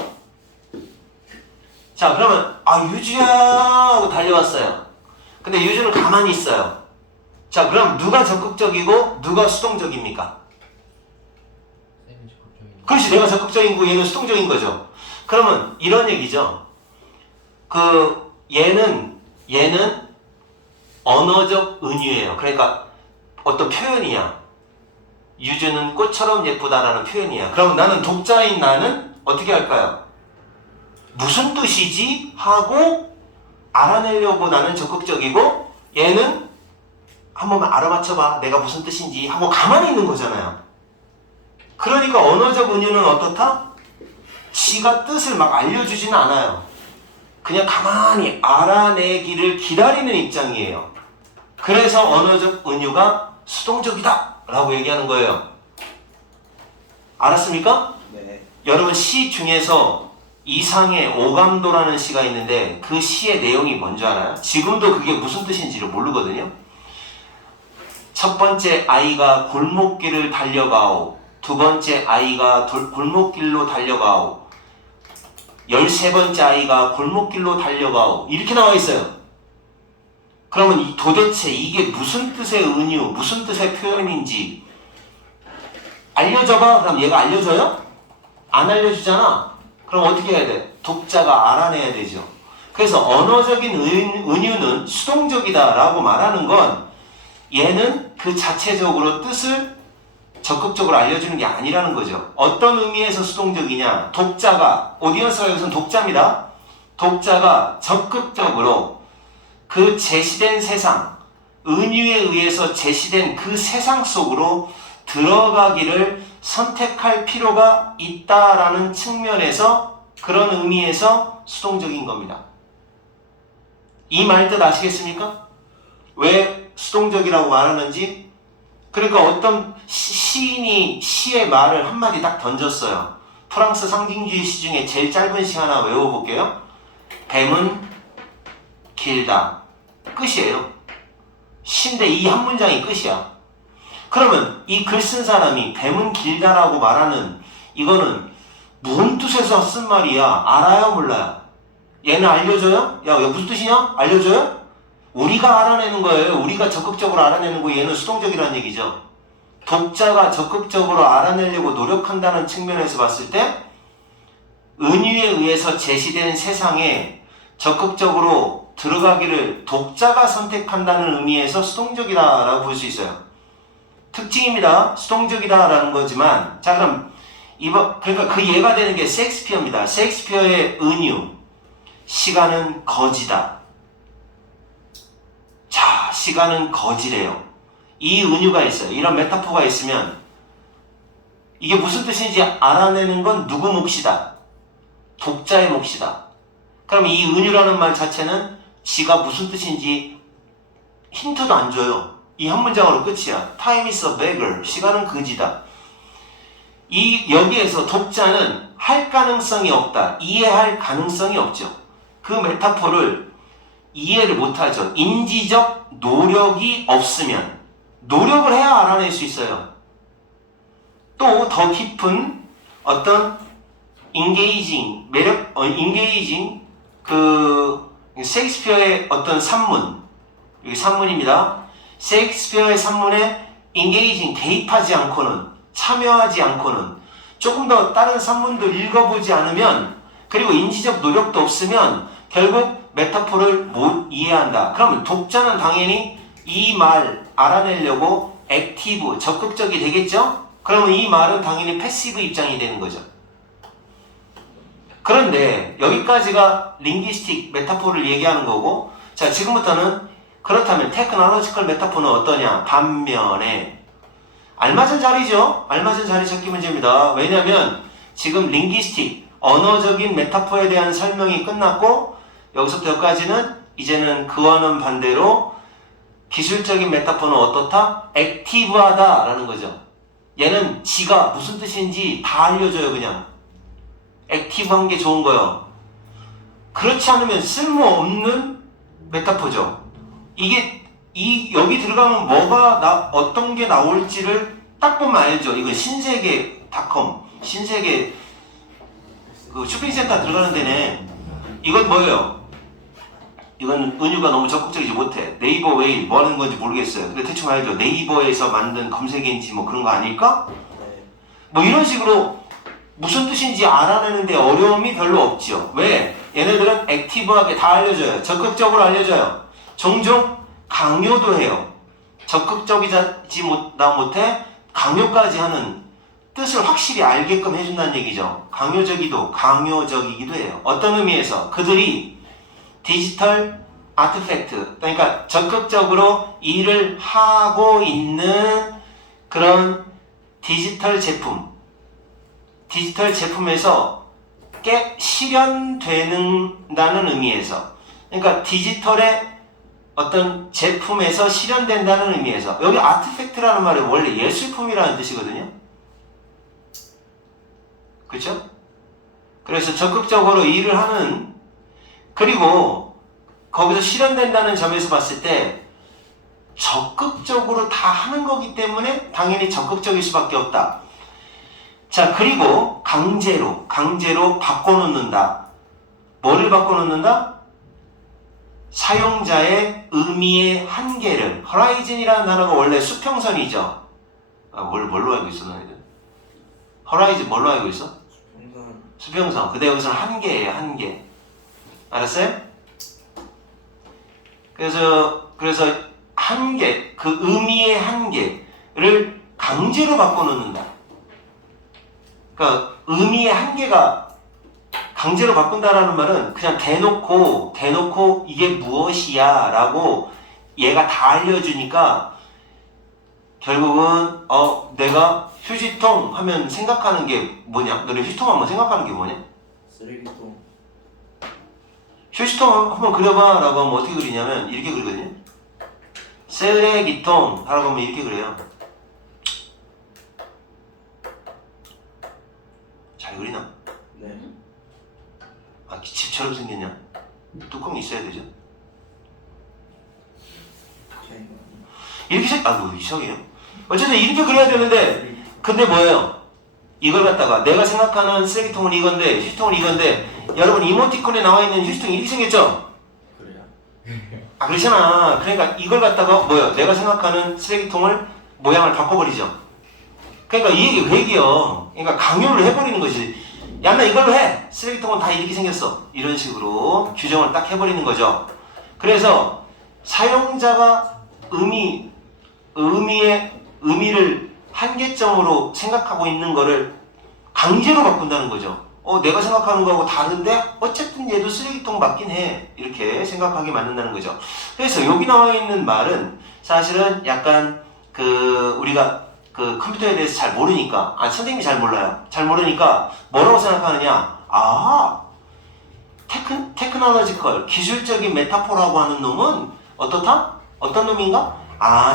자, 그러면 유주야 하고 달려왔어요. 근데 유주는 가만히 있어요. 자, 그럼 누가 적극적이고 누가 수동적입니까? 그렇지, 내가 적극적인 거 얘는 수동적인 거죠. 그러면 이런 얘기죠. 얘는 언어적 은유예요. 그러니까 어떤 표현이야. 유주는 꽃처럼 예쁘다라는 표현이야. 그럼 나는 독자인 나는 어떻게 할까요? 무슨 뜻이지? 하고 알아내려고 나는 적극적이고 얘는 한번 알아맞혀봐. 내가 무슨 뜻인지 하고 가만히 있는 거잖아요. 그러니까 언어적 은유는 어떻다? 지가 뜻을 막 알려주지는 않아요. 그냥 가만히 알아내기를 기다리는 입장이에요. 그래서 언어적 은유가 수동적이다 라고 얘기하는 거예요. 알았습니까? 네. 여러분 시 중에서 이상의 오감도라는 시가 있는데 그 시의 내용이 뭔지 알아요? 지금도 그게 무슨 뜻인지를 모르거든요. 첫 번째 아이가 골목길을 달려가오. 두 번째 아이가 골목길로 달려가오. 13번째 아이가 골목길로 달려가오. 이렇게 나와 있어요. 그러면 도대체 이게 무슨 뜻의 은유, 무슨 뜻의 표현인지 알려줘봐. 그럼 얘가 알려줘요? 안 알려주잖아. 그럼 어떻게 해야 돼? 독자가 알아내야 되죠. 그래서 언어적인 은유는 수동적이다라고 말하는 건 얘는 그 자체적으로 뜻을 적극적으로 알려주는 게 아니라는 거죠. 어떤 의미에서 수동적이냐? 독자가, 오디언스가 여기서는 독자입니다. 독자가 적극적으로 그 제시된 세상, 은유에 의해서 제시된 그 세상 속으로 들어가기를 선택할 필요가 있다라는 측면에서 그런 의미에서 수동적인 겁니다. 이 말 뜻 아시겠습니까? 왜 수동적이라고 말하는지. 그러니까 어떤 시인이 시의 말을 한마디 딱 던졌어요. 프랑스 상징주의 시 중에 제일 짧은 시 하나 외워볼게요. 뱀은 길다. 끝이에요. 시인데 이 한 문장이 끝이야. 그러면 이 글 쓴 사람이 뱀은 길다라고 말하는 이거는 무슨 뜻에서 쓴 말이야? 알아요? 몰라요? 얘는 알려줘요? 야, 이거 무슨 뜻이냐? 알려줘요? 우리가 알아내는 거예요. 우리가 적극적으로 알아내는 거. 얘는 수동적이라는 얘기죠. 독자가 적극적으로 알아내려고 노력한다는 측면에서 봤을 때 은유에 의해서 제시된 세상에 적극적으로 들어가기를 독자가 선택한다는 의미에서 수동적이다라고 볼 수 있어요. 특징입니다. 수동적이다라는 거지만, 자, 그럼 그러니까 그 예가 되는 게 셰익스피어입니다. 셰익스피어의 은유. 시간은 거지다. 자, 시간은 거지래요. 이 은유가 있어요. 이런 메타포가 있으면 이게 무슨 뜻인지 알아내는 건 누구 몫이다? 독자의 몫이다. 그럼 이 은유라는 말 자체는 지가 무슨 뜻인지 힌트도 안 줘요. 이 한 문장으로 끝이야. Time is a beggar. 시간은 거지다. 여기에서 독자는 할 가능성이 없다. 이해할 가능성이 없죠. 그 메타포를 이해를 못하죠. 인지적 노력이 없으면. 노력을 해야 알아낼 수 있어요. 또 더 깊은 어떤 engaging, 셰익스피어의 어떤 산문, 여기 산문입니다. 셰익스피어의 산문에 engaging, 개입하지 않고는, 참여하지 않고는, 조금 더 다른 산문도 읽어보지 않으면, 그리고 인지적 노력도 없으면 결국 메타포를 못 이해한다. 그러면 독자는 당연히 이 말 알아내려고 액티브, 적극적이 되겠죠? 그러면 이 말은 당연히 패시브 입장이 되는 거죠. 그런데 여기까지가 링귀스틱 메타포를 얘기하는 거고, 자, 지금부터는 그렇다면 테크놀로지컬 메타포는 어떠냐? 반면에 알맞은 자리죠? 알맞은 자리 찾기 문제입니다. 왜냐하면 지금 링귀스틱, 언어적인 메타포에 대한 설명이 끝났고 여기서부터 여기까지는 이제는 그와는 반대로 기술적인 메타포는 어떻다? 액티브하다라는 거죠. 얘는 지가 무슨 뜻인지 다 알려줘요. 그냥 액티브한 게 좋은 거예요. 그렇지 않으면 쓸모없는 메타포죠. 이게 여기 들어가면 어떤 게 나올지를 딱 보면 알죠. 이거 신세계닷컴, 신세계 그 쇼핑센터 들어가는 데네. 이건 뭐예요? 이건 은유가 너무 적극적이지 못해. 네이버 웨일 뭐 하는 건지 모르겠어요. 근데 대충 알죠. 네이버에서 만든 검색 엔진 뭐 그런 거 아닐까? 뭐 이런 식으로 무슨 뜻인지 알아내는데 어려움이 별로 없죠. 왜? 얘네들은 액티브하게 다 알려줘요. 적극적으로 알려줘요. 종종 강요도 해요. 적극적이지 못해 강요까지 하는 뜻을 확실히 알게끔 해준다는 얘기죠. 강요적이기도 해요. 어떤 의미에서 그들이 디지털 아티팩트, 그러니까 적극적으로 일을 하고 있는 그런 디지털 제품에서 실현된다는 의미에서, 그러니까 디지털의 어떤 제품에서 실현된다는 의미에서, 여기 아티팩트라는 말이 원래 예술품이라는 뜻이거든요. 그렇죠? 그래서 적극적으로 일을 하는, 그리고 거기서 실현된다는 점에서 봤을 때 적극적으로 다 하는 거기 때문에 당연히 적극적일 수밖에 없다. 자, 그리고 강제로 바꿔놓는다. 뭐를 바꿔놓는다? 사용자의 의미의 한계를. 호라이즌이라는 단어가 원래 수평선이죠. 뭘로 알고 있어 너희들? 호라이즌 뭘로 알고 있어? 수평선. 근데 여기서는 한계예요. 한계. 알았어요? 그래서 한계, 그 의미의 한계를 강제로 바꿔놓는다. 그러니까 의미의 한계가 강제로 바꾼다라는 말은 그냥 대놓고 이게 무엇이야 라고 얘가 다 알려주니까 결국은 내가 휴지통 하면 생각하는 게 뭐냐? 너네 휴지통 하면 생각하는 게 뭐냐? 쓰레기통. 휴지통 한번 그려봐 라고 하면 어떻게 그리냐면 이렇게 그리거든요. 쓰레기통 하라고 하면 이렇게 그려요. 잘 그리나? 네. 아, 집처럼 생겼냐? 뚜껑이 있어야 되죠. 이렇게 아이고 이상해요. 어쨌든 이렇게 그려야 되는데 근데 뭐예요? 이걸 갖다가 내가 생각하는 쓰레기통은 이건데 휴지통은 이건데 여러분 이모티콘에 나와 있는 휴지통이 이렇게 생겼죠? 그래요? 아 그렇잖아. 그러니까 이걸 갖다가 뭐예요? 내가 생각하는 쓰레기통을 모양을 바꿔버리죠. 그러니까 이게 계획이요. 그러니까 강요를 해버리는 것이지. 야 나 이걸로 해. 쓰레기통은 다 이렇게 생겼어. 이런 식으로 규정을 딱 해버리는 거죠. 그래서 사용자가 의미를 한계점으로 생각하고 있는 거를 강제로 바꾼다는 거죠. 내가 생각하는 거하고 다른데 어쨌든 얘도 쓰레기통 맞긴 해. 이렇게 생각하게 만든다는 거죠. 그래서 여기 나와 있는 말은 사실은 약간 우리가 컴퓨터에 대해서 잘 모르니까 선생님이 잘 몰라요. 잘 모르니까 뭐라고 생각하느냐. 테크놀로지컬 기술적인 메타포라고 하는 놈은 어떻다? 어떤 놈인가?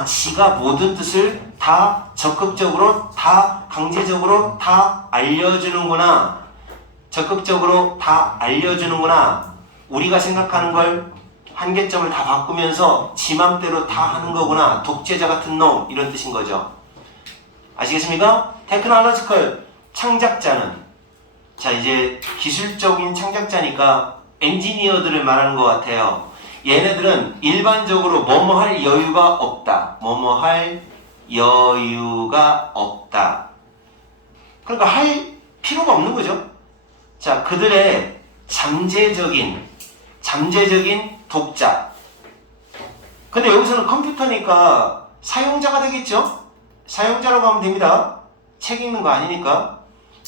지가 모든 뜻을 다 적극적으로 다 강제적으로 다 알려주는구나. 적극적으로 다 알려주는구나. 우리가 생각하는 걸 한계점을 다 바꾸면서 지 맘대로 다 하는 거구나. 독재자 같은 놈 이런 뜻인 거죠. 아시겠습니까? 테크놀로지컬 창작자는 자 이제 기술적인 창작자니까 엔지니어들을 말하는 것 같아요. 얘네들은 일반적으로 뭐뭐 할 여유가 없다. 뭐뭐 할 여유가 없다. 그러니까 할 필요가 없는 거죠. 자, 그들의 잠재적인 독자. 근데 여기서는 컴퓨터니까 사용자가 되겠죠? 사용자라고 하면 됩니다. 책 읽는 거 아니니까.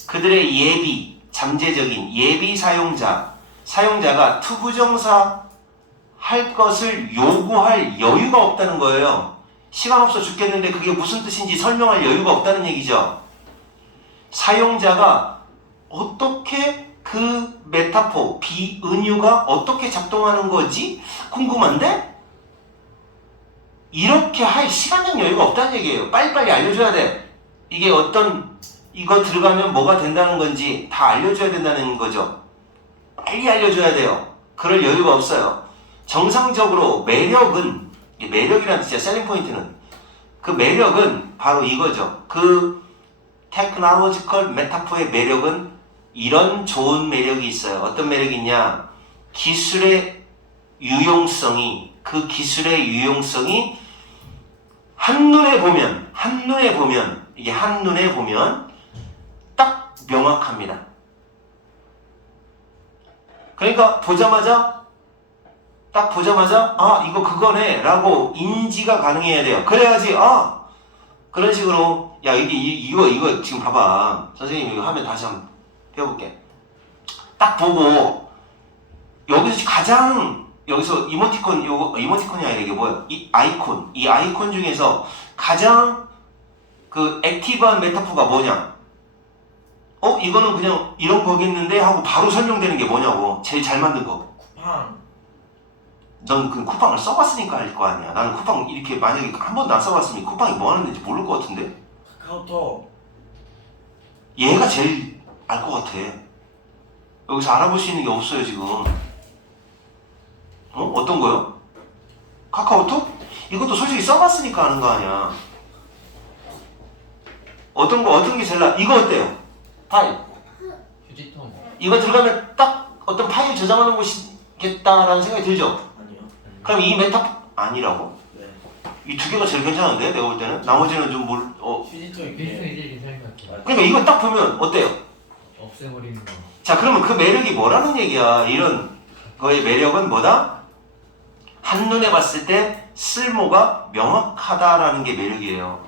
그들의 잠재적인 예비 사용자가 투부정사 할 것을 요구할 여유가 없다는 거예요. 시간 없어 죽겠는데 그게 무슨 뜻인지 설명할 여유가 없다는 얘기죠. 사용자가 어떻게 그 메타포, 비은유가 어떻게 작동하는 거지? 궁금한데? 이렇게 할 시간적 여유가 없다는 얘기예요. 빨리빨리 알려줘야 돼. 이게 이거 들어가면 뭐가 된다는 건지 다 알려줘야 된다는 거죠. 빨리 알려줘야 돼요. 그럴 여유가 없어요. 정상적으로 매력이라는 뜻이야. 셀링 포인트는. 그 매력은 바로 이거죠. 그 테크놀로지컬 메타포의 매력은 이런 좋은 매력이 있어요. 어떤 매력이 있냐? 기술의 유용성이 한눈에 보면 딱 명확합니다. 그러니까 딱 보자마자 이거 그거네 라고 인지가 가능해야 돼요. 그래야지 그런 식으로 야 이거 지금 봐봐. 선생님 이거 하면 다시 한번 배워볼게. 딱 보고 여기서 이모티콘이 아니라 이게 뭐야? 이 아이콘 중에서 가장 그 액티브한 메타포가 뭐냐? 이거는 그냥 이런 거겠는데 하고 바로 설명되는 게 뭐냐고. 제일 잘 만든 거. 쿠팡. 넌 그 쿠팡을 써봤으니까 알 거 아니야. 나는 쿠팡 이렇게 만약에 한 번도 안 써봤으면 쿠팡이 뭐 하는지 모를 것 같은데. 카카오톡. 얘가 제일 알 것 같아. 여기서 알아볼 수 있는 게 없어요 지금. 어떤 거요? 카카오톡? 이것도 솔직히 써봤으니까 아는 거 아니야. 어떤 게 제일 이거 어때요? 파일. 휴지통. 이거 들어가면 딱 어떤 파일 저장하는 곳이겠다라는 생각이 들죠? 아니요. 그럼 이 메타포 아니라고? 네. 이 두 개가 제일 괜찮은데 내가 볼 때는 나머지는 좀 휴지통 휴지통 이게. 이제 괜찮은 것 같아요. 그러니까 이거 딱 보면 어때요? 없애버리는 거. 자 그러면 그 매력이 뭐라는 얘기야? 이런 거의 매력은 뭐다? 한눈에 봤을 때 쓸모가 명확하다라는 게 매력이에요.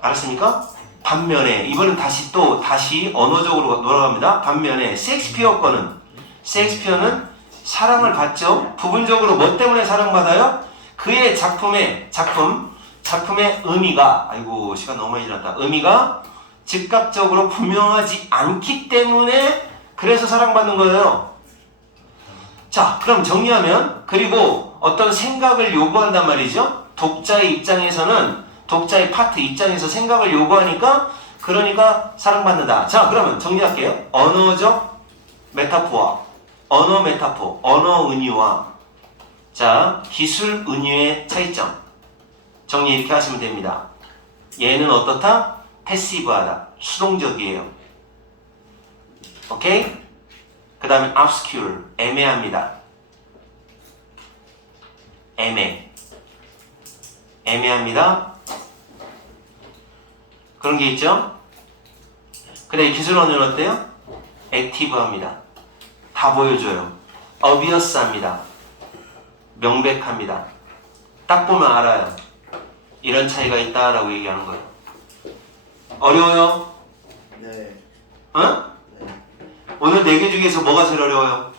알았습니까? 반면에 이번엔 다시 언어적으로 돌아갑니다. 반면에 셰익스피어는 사랑을 받죠. 부분적으로 뭐 때문에 사랑받아요? 그의 작품의 의미가 시간 너무 많이 지났다. 의미가 즉각적으로 분명하지 않기 때문에 그래서 사랑받는 거예요. 자, 그럼 정리하면 그리고 어떤 생각을 요구한단 말이죠. 독자의 입장에서는 독자의 파트 입장에서 생각을 요구하니까 그러니까 사랑받는다. 자, 그러면 정리할게요. 언어적 메타포와 언어 메타포, 언어 은유와 자, 기술 은유의 차이점. 정리 이렇게 하시면 됩니다. 얘는 어떻다? 패시브하다. 수동적이에요. 오케이? 그 다음에 obscure, 애매합니다. 애매합니다. 그런 게 있죠? 그 다음에 기술 언어는 어때요? 액티브합니다. 다 보여줘요. obvious합니다. 명백합니다. 딱 보면 알아요. 이런 차이가 있다라고 얘기하는 거예요. 어려워요? 네. 응? 오늘 4개 중에서 뭐가 제일 어려워요?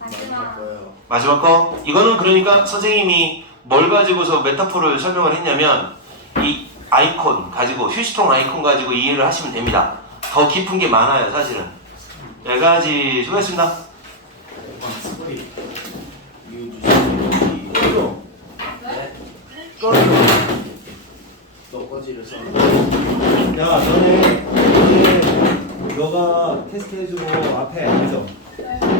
마지막 거요. 마지막 거? 이거는 그러니까 선생님이 뭘 가지고서 메타포를 설명을 했냐면 이 아이콘 가지고 휴지통 아이콘 가지고 이해를 하시면 됩니다. 더 깊은 게 많아요 사실은. 여기까지 수고했습니다. 스토리. 이유 주시고. 네. 너 꺼지를 써. 야, 너네 너가 테스트 해주고 앞에 앉아.